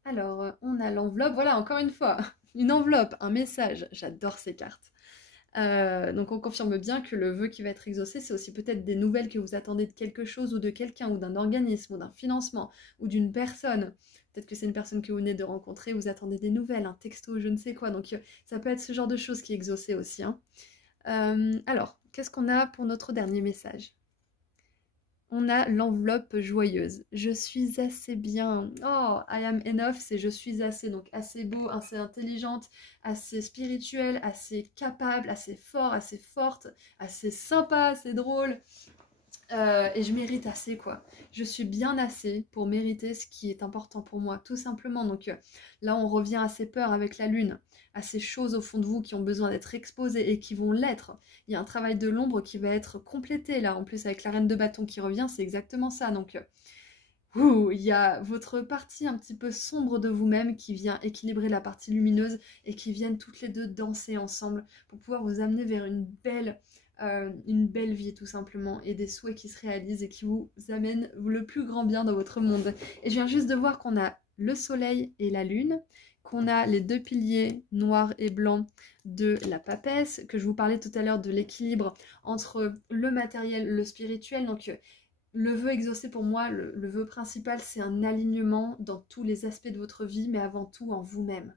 Alors, on a l'enveloppe. Voilà, encore une fois, une enveloppe, un message. J'adore ces cartes. Donc on confirme bien que le vœu qui va être exaucé, c'est aussi peut-être des nouvelles que vous attendez de quelque chose ou de quelqu'un ou d'un organisme ou d'un financement ou d'une personne. Peut-être que c'est une personne que vous venez de rencontrer, vous attendez des nouvelles, un texto, je ne sais quoi. Donc ça peut être ce genre de choses qui est exaucé aussi, hein. Alors, qu'est-ce qu'on a pour notre dernier message ? On a l'enveloppe joyeuse. Je suis assez bien. Oh, I am enough, c'est je suis assez. Donc assez beau, assez intelligente, assez spirituelle, assez capable, assez fort, assez forte, assez sympa, assez drôle. Et je mérite assez, quoi. Je suis bien assez pour mériter ce qui est important pour moi, tout simplement. Donc là, on revient à ces peurs avec la lune, à ces choses au fond de vous qui ont besoin d'être exposées et qui vont l'être. Il y a un travail de l'ombre qui va être complété, là. En plus, avec la reine de bâton qui revient, c'est exactement ça. Donc, il y a votre partie un petit peu sombre de vous-même qui vient équilibrer la partie lumineuse et qui viennent toutes les deux danser ensemble pour pouvoir vous amener vers une belle vie tout simplement et des souhaits qui se réalisent et qui vous amènent le plus grand bien dans votre monde. Et je viens juste de voir qu'on a le soleil et la lune, qu'on a les deux piliers noirs et blancs de la papesse, que je vous parlais tout à l'heure de l'équilibre entre le matériel, le spirituel. Donc le vœu exaucé pour moi, le vœu principal, c'est un alignement dans tous les aspects de votre vie, mais avant tout en vous-même.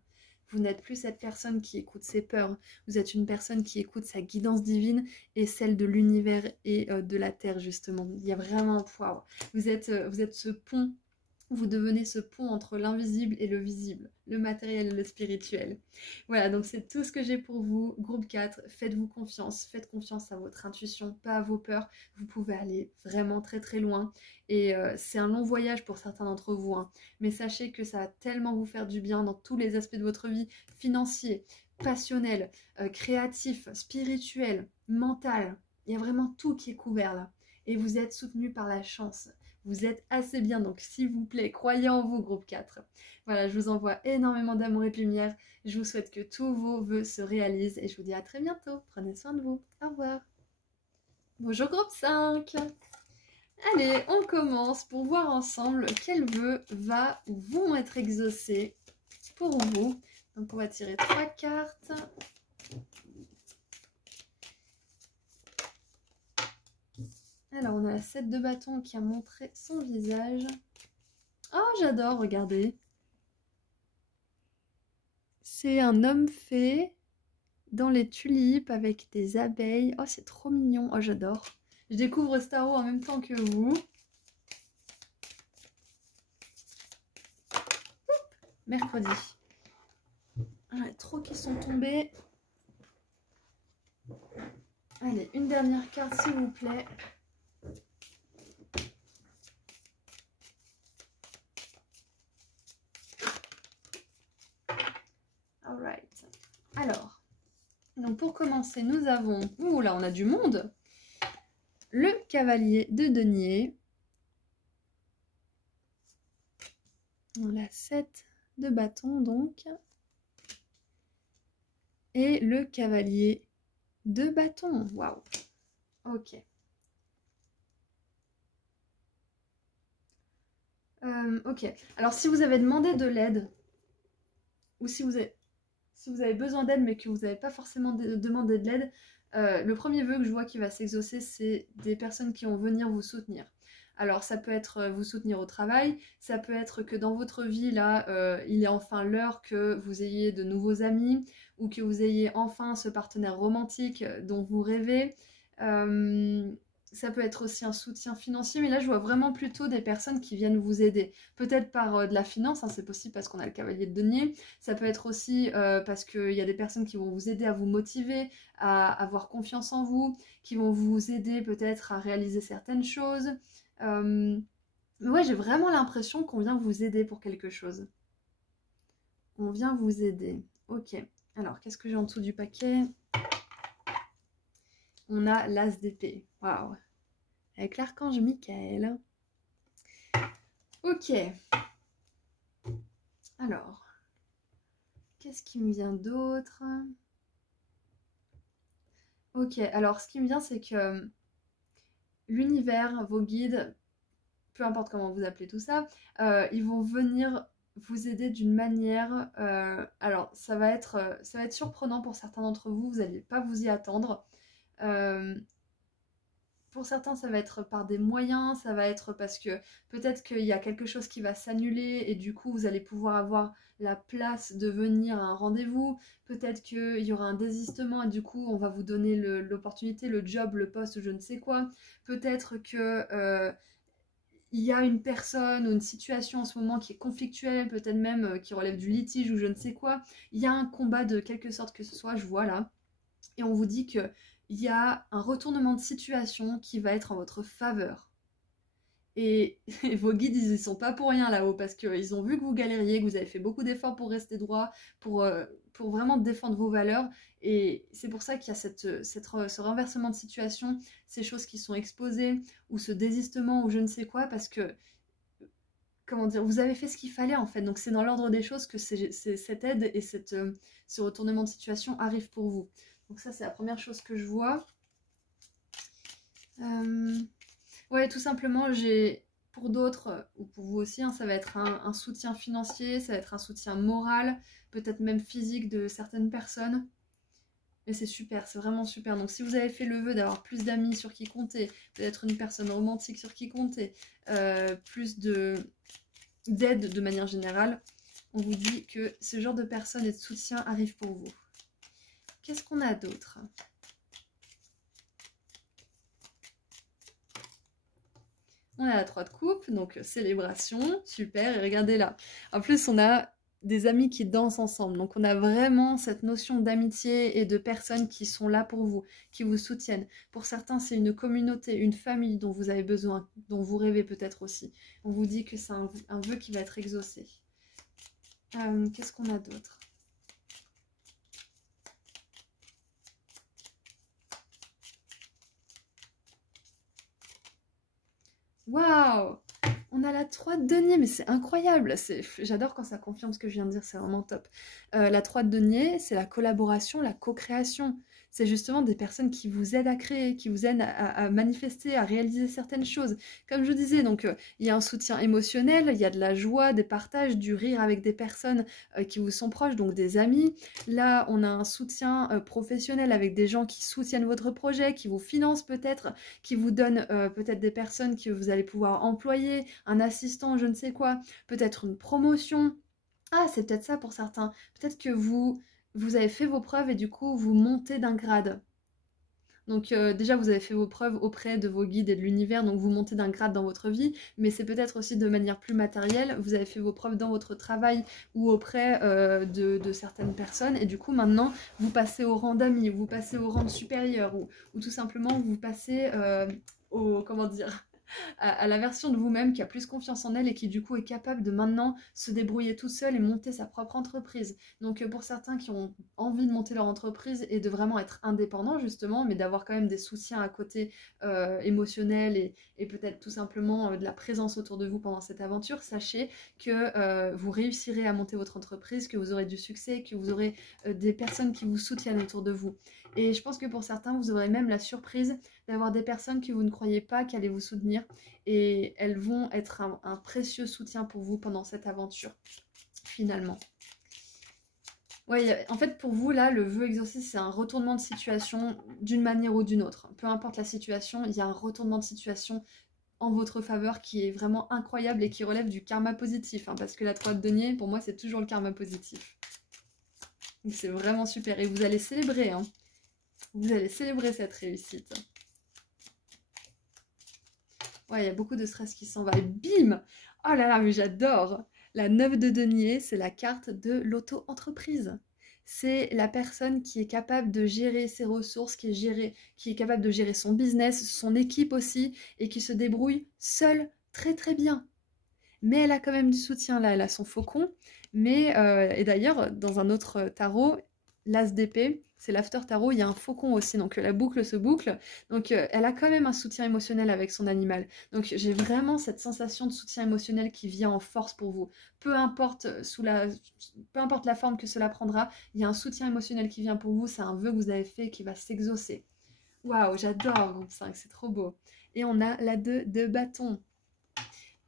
Vous n'êtes plus cette personne qui écoute ses peurs, vous êtes une personne qui écoute sa guidance divine et celle de l'univers et de la terre justement. Il y a vraiment un poids. Vous êtes ce pont, vous devenez ce pont entre l'invisible et le visible, le matériel et le spirituel. Voilà, donc c'est tout ce que j'ai pour vous. Groupe 4, faites-vous confiance, faites confiance à votre intuition, pas à vos peurs. Vous pouvez aller vraiment très très loin. Et c'est un long voyage pour certains d'entre vous, hein. Mais sachez que ça va tellement vous faire du bien dans tous les aspects de votre vie, financier, passionnel, créatif, spirituel, mental. Il y a vraiment tout qui est couvert là. Et vous êtes soutenu par la chance. Vous êtes assez bien, donc s'il vous plaît, croyez en vous, groupe 4. Voilà, je vous envoie énormément d'amour et de lumière. Je vous souhaite que tous vos vœux se réalisent et je vous dis à très bientôt. Prenez soin de vous. Au revoir. Bonjour, groupe 5. Allez, on commence pour voir ensemble quels vœux va ou vont être exaucés pour vous. Donc, on va tirer 3 cartes. Alors, on a la 7 de bâton qui a montré son visage. Oh, j'adore, regardez. C'est un homme fée dans les tulipes avec des abeilles. Oh, c'est trop mignon. Oh, j'adore. Je découvre ce tarot en même temps que vous. Oups, mercredi. J'en ai trop qui sont tombés. Allez, une dernière carte s'il vous plaît. Alright. Alors, donc pour commencer, nous avons... Ouh là, on a du monde. Le cavalier de denier. La 7 de bâton donc. Et le cavalier de bâton. Waouh. Ok. Ok. Alors si vous avez demandé de l'aide, ou si vous avez besoin d'aide mais que vous n'avez pas forcément demandé de l'aide, le premier vœu que je vois qui va s'exaucer, c'est des personnes qui vont venir vous soutenir. Alors ça peut être vous soutenir au travail, ça peut être que dans votre vie, là, il est enfin l'heure que vous ayez de nouveaux amis, ou que vous ayez enfin ce partenaire romantique dont vous rêvez. Ça peut être aussi un soutien financier, mais là je vois vraiment plutôt des personnes qui viennent vous aider. Peut-être par de la finance, hein, c'est possible parce qu'on a le cavalier de denier. Ça peut être aussi parce qu'il y a des personnes qui vont vous aider à vous motiver, à avoir confiance en vous, qui vont vous aider peut-être à réaliser certaines choses. Mais ouais, j'ai vraiment l'impression qu'on vient vous aider pour quelque chose. On vient vous aider. Ok. Alors, qu'est-ce que j'ai en dessous du paquet? On a l'as d'épée. Waouh. Avec l'archange Michael. Ok. Alors, qu'est-ce qui me vient d'autre? Ok, alors ce qui me vient, c'est que l'univers, vos guides, peu importe comment vous appelez tout ça, ils vont venir vous aider d'une manière... alors, ça va être surprenant pour certains d'entre vous, vous n'allez pas vous y attendre. Pour certains, ça va être par des moyens, ça va être parce que peut-être qu'il y a quelque chose qui va s'annuler et du coup, vous allez pouvoir avoir la place de venir à un rendez-vous. Peut-être qu'il y aura un désistement et du coup, on va vous donner l'opportunité, le job, le poste, je ne sais quoi. Peut-être que... il y a une personne ou une situation en ce moment qui est conflictuelle, peut-être même qui relève du litige ou je ne sais quoi. Il y a un combat de quelque sorte que ce soit, je vois là. Et on vous dit qu'il y a un retournement de situation qui va être en votre faveur. Et vos guides, ils y sont pas pour rien là-haut, parce qu'ils ont vu que vous galériez, que vous avez fait beaucoup d'efforts pour rester droit, pour vraiment défendre vos valeurs. Et c'est pour ça qu'il y a ce renversement de situation, ces choses qui sont exposées, ou ce désistement, ou je ne sais quoi, parce que, comment dire, vous avez fait ce qu'il fallait en fait. Donc c'est dans l'ordre des choses que cette aide et ce retournement de situation arrive pour vous. Donc ça, c'est la première chose que je vois. Ouais, tout simplement, pour d'autres, ou pour vous aussi, hein, ça va être un soutien financier, ça va être un soutien moral, peut-être même physique de certaines personnes. Et c'est super, c'est vraiment super. Donc si vous avez fait le vœu d'avoir plus d'amis sur qui compter, peut-être une personne romantique sur qui compter, plus d'aide de manière générale, on vous dit que ce genre de personnes et de soutien arrive pour vous. Qu'est-ce qu'on a d'autre? On a la 3 de coupe, donc célébration, super, et regardez là. En plus, on a des amis qui dansent ensemble, donc on a vraiment cette notion d'amitié et de personnes qui sont là pour vous, qui vous soutiennent. Pour certains, c'est une communauté, une famille dont vous avez besoin, dont vous rêvez peut-être aussi. On vous dit que c'est un vœu qui va être exaucé. Qu'est-ce qu'on a d'autre? Waouh! On a la 3 de denier, mais c'est incroyable. J'adore quand ça confirme ce que je viens de dire, c'est vraiment top. La 3 de denier, c'est la collaboration, la co-création. C'est justement des personnes qui vous aident à créer, qui vous aident à manifester, à réaliser certaines choses. Comme je vous disais, donc il y a un soutien émotionnel, il y a de la joie, des partages, du rire avec des personnes qui vous sont proches, donc des amis. Là, on a un soutien professionnel avec des gens qui soutiennent votre projet, qui vous financent peut-être, qui vous donnent peut-être des personnes que vous allez pouvoir employer, un assistant, je ne sais quoi, peut-être une promotion. Ah, c'est peut-être ça pour certains. Peut-être que vous avez fait vos preuves et du coup, vous montez d'un grade. Donc déjà, vous avez fait vos preuves auprès de vos guides et de l'univers, donc vous montez d'un grade dans votre vie, mais c'est peut-être aussi de manière plus matérielle. Vous avez fait vos preuves dans votre travail ou auprès de certaines personnes, et du coup, maintenant, vous passez au rang d'amis, vous passez au rang supérieur, ou tout simplement, vous passez au... comment dire à la version de vous-même qui a plus confiance en elle et qui du coup est capable de maintenant se débrouiller toute seule et monter sa propre entreprise. Donc pour certains qui ont envie de monter leur entreprise et de vraiment être indépendants justement, mais d'avoir quand même des soutiens à côté émotionnels et peut-être tout simplement de la présence autour de vous pendant cette aventure, sachez que vous réussirez à monter votre entreprise, que vous aurez du succès, que vous aurez des personnes qui vous soutiennent autour de vous. Et je pense que pour certains, vous aurez même la surprise d'avoir des personnes que vous ne croyez pas qui allaient vous soutenir et elles vont être un précieux soutien pour vous pendant cette aventure, finalement. Ouais, en fait, pour vous, là, le vœu exaucé, c'est un retournement de situation d'une manière ou d'une autre. Peu importe la situation, il y a un retournement de situation en votre faveur qui est vraiment incroyable et qui relève du karma positif, hein, parce que la 3 de denier, pour moi, c'est toujours le karma positif. Donc c'est vraiment super. Et vous allez célébrer, hein. Vous allez célébrer cette réussite. Ouais, il y a beaucoup de stress qui s'en va. Et bim! Oh là là, mais j'adore! La 9 de denier, c'est la carte de l'auto-entreprise. C'est la personne qui est capable de gérer ses ressources, qui est capable de gérer son business, son équipe aussi, et qui se débrouille seule très très bien. Mais elle a quand même du soutien là, elle a son faucon. Mais, et d'ailleurs, dans un autre tarot, l'As d'épée, c'est l'After Tarot, il y a un faucon aussi, donc la boucle se boucle. Donc elle a quand même un soutien émotionnel avec son animal. Donc j'ai vraiment cette sensation de soutien émotionnel qui vient en force pour vous. Peu importe la forme que cela prendra, il y a un soutien émotionnel qui vient pour vous, c'est un vœu que vous avez fait qui va s'exaucer. Waouh, j'adore groupe 5, c'est trop beau. Et on a la 2 de bâton.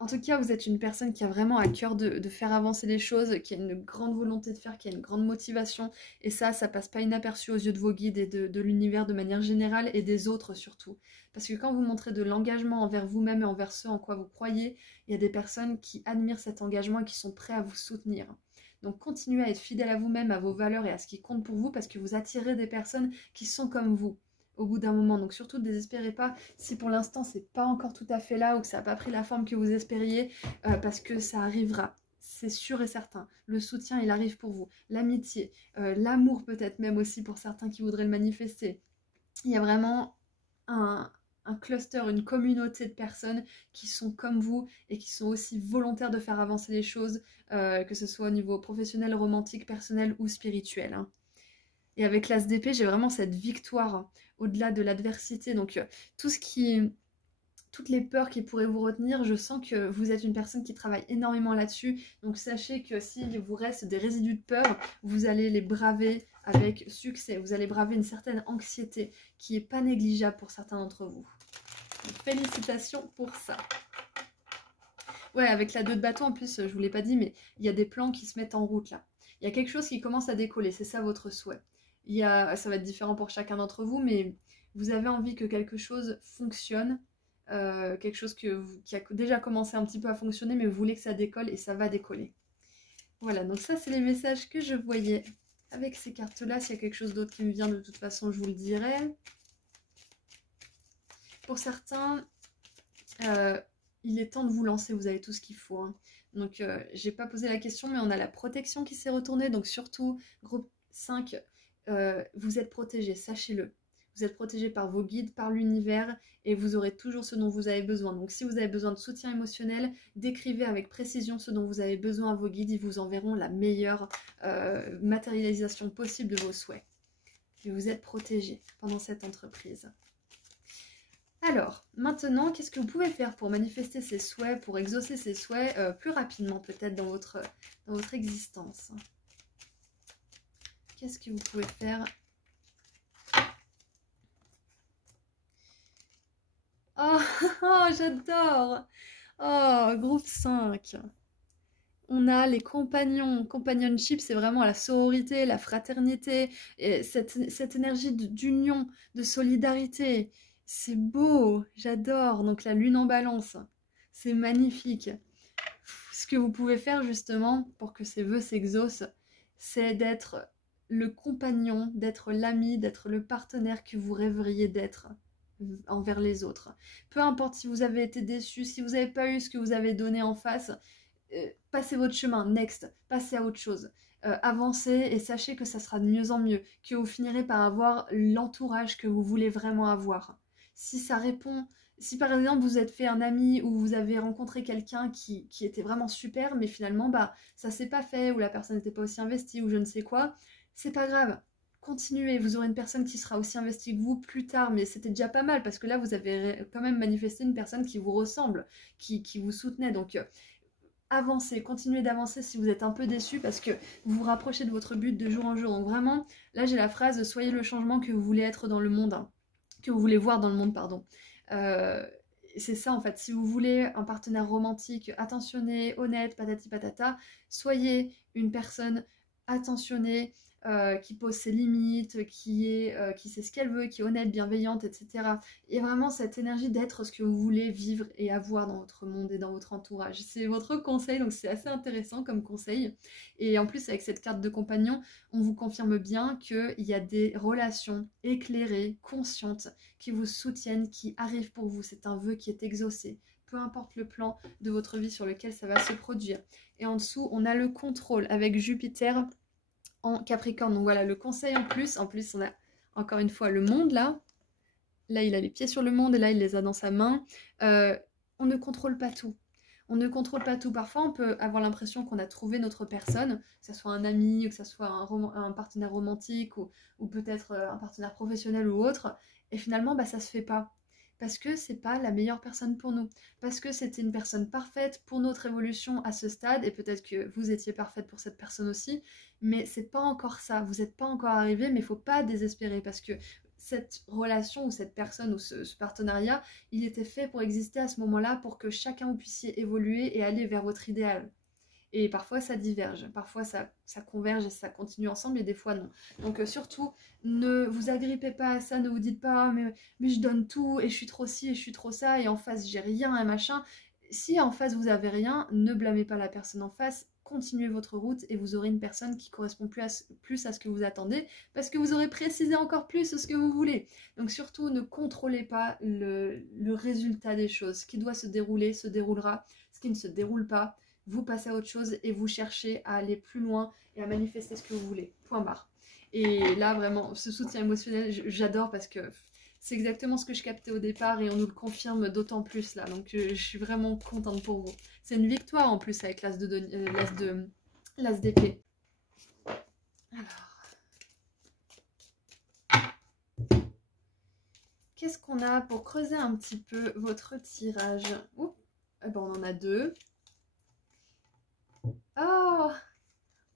En tout cas, vous êtes une personne qui a vraiment à cœur de faire avancer les choses, qui a une grande volonté de faire, qui a une grande motivation. Et ça passe pas inaperçu aux yeux de vos guides et de l'univers de manière générale et des autres surtout. Parce que quand vous montrez de l'engagement envers vous-même et envers ceux en quoi vous croyez, il y a des personnes qui admirent cet engagement et qui sont prêts à vous soutenir. Donc continuez à être fidèle à vous-même, à vos valeurs et à ce qui compte pour vous parce que vous attirez des personnes qui sont comme vous au bout d'un moment. Donc surtout, ne désespérez pas si pour l'instant c'est pas encore tout à fait là ou que ça n'a pas pris la forme que vous espériez, parce que ça arrivera. C'est sûr et certain. Le soutien, il arrive pour vous. L'amitié, l'amour peut-être même aussi pour certains qui voudraient le manifester. Il y a vraiment un cluster, une communauté de personnes qui sont comme vous et qui sont aussi volontaires de faire avancer les choses, que ce soit au niveau professionnel, romantique, personnel ou spirituel, hein. Et avec l'As d'épée, j'ai vraiment cette victoire au-delà de l'adversité. Donc toutes les peurs qui pourraient vous retenir, je sens que vous êtes une personne qui travaille énormément là-dessus. Donc sachez que s'il vous reste des résidus de peur, vous allez les braver avec succès. Vous allez braver une certaine anxiété qui n'est pas négligeable pour certains d'entre vous. Donc, félicitations pour ça. Ouais, avec la 2 de bâton, en plus, je ne vous l'ai pas dit, mais il y a des plans qui se mettent en route là. Il y a quelque chose qui commence à décoller, c'est ça votre souhait. Ça va être différent pour chacun d'entre vous, mais vous avez envie que quelque chose fonctionne, quelque chose qui a déjà commencé un petit peu à fonctionner, mais vous voulez que ça décolle et ça va décoller. Voilà, donc ça c'est les messages que je voyais avec ces cartes-là. S'il y a quelque chose d'autre qui me vient, de toute façon, je vous le dirai. Pour certains, il est temps de vous lancer, vous avez tout ce qu'il faut, hein. Donc, j'ai pas posé la question, mais on a la protection qui s'est retournée, donc surtout, groupe 5, vous êtes protégé, sachez-le. Vous êtes protégé par vos guides, par l'univers, et vous aurez toujours ce dont vous avez besoin. Donc si vous avez besoin de soutien émotionnel, décrivez avec précision ce dont vous avez besoin à vos guides, ils vous enverront la meilleure matérialisation possible de vos souhaits. Et vous êtes protégé pendant cette entreprise. Alors, maintenant, qu'est-ce que vous pouvez faire pour manifester ces souhaits, pour exaucer ces souhaits plus rapidement peut-être dans votre existence? Qu'est-ce que vous pouvez faire? Oh, oh j'adore! Oh, groupe 5. On a les compagnons. Companionship, c'est vraiment la sororité, la fraternité, et cette énergie d'union, de solidarité. C'est beau, j'adore. Donc la lune en balance, c'est magnifique. Ce que vous pouvez faire justement pour que ces vœux s'exaucent, c'est d'être le compagnon, d'être l'ami, d'être le partenaire que vous rêveriez d'être envers les autres. Peu importe si vous avez été déçu, si vous n'avez pas eu ce que vous avez donné en face, passez votre chemin, next, passez à autre chose. Avancez et sachez que ça sera de mieux en mieux, que vous finirez par avoir l'entourage que vous voulez vraiment avoir. Si ça répond, si par exemple vous êtes fait un ami ou vous avez rencontré quelqu'un qui était vraiment super, mais finalement bah ça s'est pas fait ou la personne n'était pas aussi investie ou je ne sais quoi, c'est pas grave. Continuez, vous aurez une personne qui sera aussi investie que vous plus tard, mais c'était déjà pas mal parce que là vous avez quand même manifesté une personne qui vous ressemble, qui vous soutenait. Donc avancez, continuez d'avancer si vous êtes un peu déçu parce que vous vous rapprochez de votre but de jour en jour. Donc vraiment, là j'ai la phrase soyez le changement que vous voulez être dans le monde, hein, que vous voulez voir dans le monde, pardon. C'est ça en fait, si vous voulez un partenaire romantique attentionné, honnête, patati patata, soyez une personne attentionnée, qui pose ses limites, qui sait ce qu'elle veut, qui est honnête, bienveillante, etc. Et vraiment cette énergie d'être ce que vous voulez vivre et avoir dans votre monde et dans votre entourage. C'est votre conseil, donc c'est assez intéressant comme conseil. Et en plus avec cette carte de compagnon, on vous confirme bien qu'il y a des relations éclairées, conscientes, qui vous soutiennent, qui arrivent pour vous. C'est un vœu qui est exaucé. Peu importe le plan de votre vie sur lequel ça va se produire. Et en dessous, on a le contrôle avec Jupiter en Capricorne. Donc voilà, le conseil en plus on a encore une fois le monde là. Là, il a les pieds sur le monde et là, il les a dans sa main. On ne contrôle pas tout. On ne contrôle pas tout. Parfois, on peut avoir l'impression qu'on a trouvé notre personne, que ce soit un ami, ou que ce soit un partenaire romantique, ou peut-être un partenaire professionnel ou autre. Et finalement, bah, ça se fait pas. Parce que c'est pas la meilleure personne pour nous. Parce que c'était une personne parfaite pour notre évolution à ce stade, et peut-être que vous étiez parfaite pour cette personne aussi, mais c'est pas encore ça. Vous n'êtes pas encore arrivé, mais il faut pas désespérer, parce que cette relation ou cette personne ou ce partenariat, il était fait pour exister à ce moment-là, pour que chacun vous puissiez évoluer et aller vers votre idéal. Et parfois ça diverge, parfois ça converge et ça continue ensemble et des fois non. Donc surtout, ne vous agrippez pas à ça, ne vous dites pas mais je donne tout et je suis trop ci et je suis trop ça et en face j'ai rien et machin. Si en face vous avez rien, ne blâmez pas la personne en face, continuez votre route et vous aurez une personne qui correspond plus à ce que vous attendez parce que vous aurez précisé encore plus ce que vous voulez. Donc surtout, ne contrôlez pas le résultat des choses. Ce qui doit se dérouler se déroulera, ce qui ne se déroule pas, vous passez à autre chose et vous cherchez à aller plus loin et à manifester ce que vous voulez. Point barre. Et là, vraiment, ce soutien émotionnel, j'adore parce que c'est exactement ce que je captais au départ et on nous le confirme d'autant plus là. Donc je suis vraiment contente pour vous. C'est une victoire en plus avec l'as d'épée. Alors. Qu'est-ce qu'on a pour creuser un petit peu votre tirage? Ouh, eh ben on en a deux. Oh,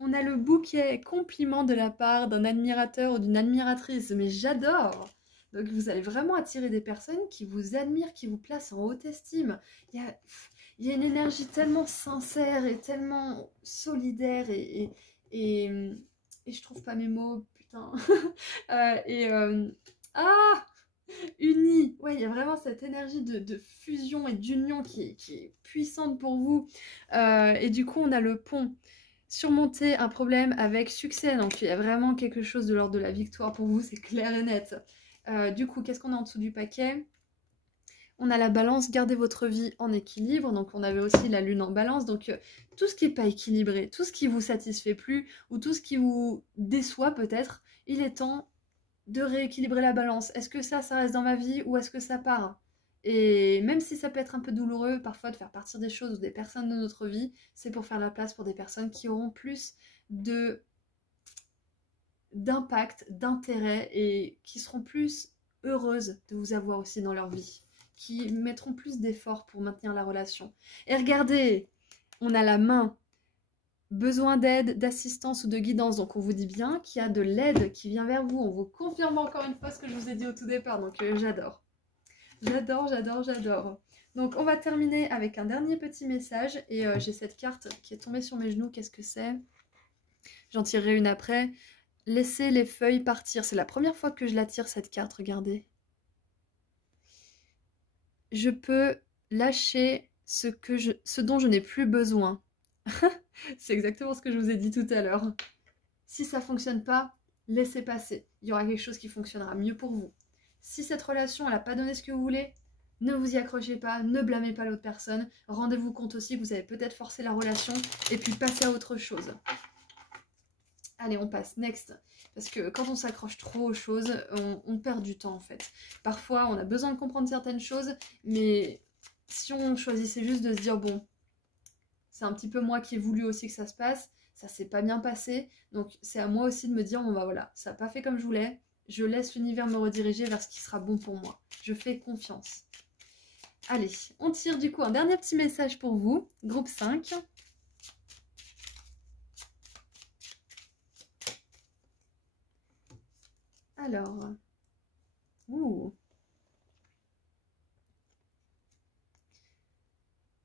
on a le bouquet compliment de la part d'un admirateur ou d'une admiratrice, mais j'adore. Donc vous allez vraiment attirer des personnes qui vous admirent, qui vous placent en haute estime. Il y a une énergie tellement sincère et tellement solidaire et je trouve pas mes mots, putain. Unis, ouais, il y a vraiment cette énergie de fusion et d'union qui est puissante pour vous. Et du coup, on a le pont. Surmonter un problème avec succès. Donc, il y a vraiment quelque chose de l'ordre de la victoire pour vous, c'est clair et net. Du coup, qu'est-ce qu'on a en dessous du paquet? On a la balance, gardez votre vie en équilibre. Donc, on avait aussi la lune en balance. Donc, tout ce qui n'est pas équilibré, tout ce qui ne vous satisfait plus ou tout ce qui vous déçoit peut-être, il est temps de rééquilibrer la balance. Est-ce que ça reste dans ma vie ou est-ce que ça part? Et même si ça peut être un peu douloureux parfois de faire partir des choses ou des personnes de notre vie, c'est pour faire la place pour des personnes qui auront plus d'impact, d'intérêt et qui seront plus heureuses de vous avoir aussi dans leur vie, qui mettront plus d'efforts pour maintenir la relation. Et regardez, on a la main. Besoin d'aide, d'assistance ou de guidance. Donc on vous dit bien qu'il y a de l'aide qui vient vers vous. On vous confirme encore une fois ce que je vous ai dit au tout départ. Donc j'adore. J'adore, j'adore, j'adore. Donc on va terminer avec un dernier petit message. Et j'ai cette carte qui est tombée sur mes genoux. Qu'est-ce que c'est? J'en tirerai une après. Laissez les feuilles partir. C'est la première fois que je la tire cette carte, regardez. Je peux lâcher ce dont je n'ai plus besoin. C'est exactement ce que je vous ai dit tout à l'heure. Si ça fonctionne pas, laissez passer. Il y aura quelque chose qui fonctionnera mieux pour vous. Si cette relation n'a pas donné ce que vous voulez, ne vous y accrochez pas, ne blâmez pas l'autre personne. Rendez-vous compte aussi que vous avez peut-être forcé la relation et puis passez à autre chose. Allez, on passe, next. Parce que quand on s'accroche trop aux choses, on perd du temps en fait. Parfois, on a besoin de comprendre certaines choses, mais si on choisissait juste de se dire, bon, c'est un petit peu moi qui ai voulu aussi que ça se passe, ça s'est pas bien passé, donc c'est à moi aussi de me dire, bon bah voilà, ça n'a pas fait comme je voulais, je laisse l'univers me rediriger vers ce qui sera bon pour moi. Je fais confiance. Allez, on tire du coup un dernier petit message pour vous, groupe 5. Alors,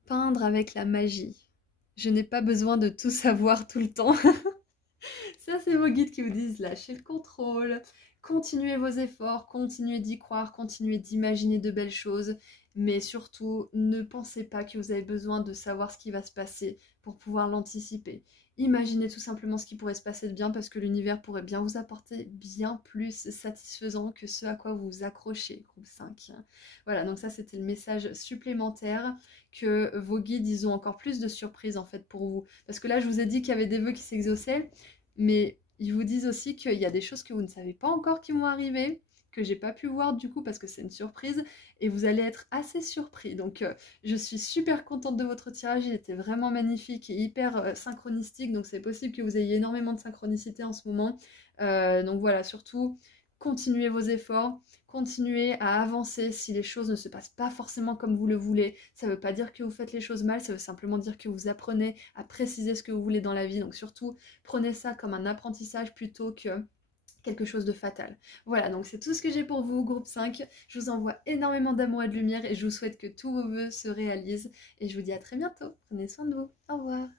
peindre avec la magie. Je n'ai pas besoin de tout savoir tout le temps. Ça, c'est vos guides qui vous disent lâchez le contrôle, continuez vos efforts, continuez d'y croire, continuez d'imaginer de belles choses, mais surtout, ne pensez pas que vous avez besoin de savoir ce qui va se passer pour pouvoir l'anticiper. Imaginez tout simplement ce qui pourrait se passer de bien parce que l'univers pourrait bien vous apporter bien plus satisfaisant que ce à quoi vous vous accrochez, groupe 5. Voilà, donc ça c'était le message supplémentaire que vos guides, ils ont encore plus de surprises en fait pour vous. Parce que là, je vous ai dit qu'il y avait des vœux qui s'exauçaient, mais ils vous disent aussi qu'il y a des choses que vous ne savez pas encore qui vont arriver, que j'ai pas pu voir du coup parce que c'est une surprise, et vous allez être assez surpris. Donc je suis super contente de votre tirage, il était vraiment magnifique et hyper synchronistique, donc c'est possible que vous ayez énormément de synchronicité en ce moment. Donc voilà, surtout, continuez vos efforts, continuez à avancer si les choses ne se passent pas forcément comme vous le voulez. Ça ne veut pas dire que vous faites les choses mal, ça veut simplement dire que vous apprenez à préciser ce que vous voulez dans la vie. Donc surtout, prenez ça comme un apprentissage plutôt que quelque chose de fatal. Voilà, donc c'est tout ce que j'ai pour vous, groupe 5. Je vous envoie énormément d'amour et de lumière et je vous souhaite que tous vos vœux se réalisent. Et je vous dis à très bientôt. Prenez soin de vous. Au revoir.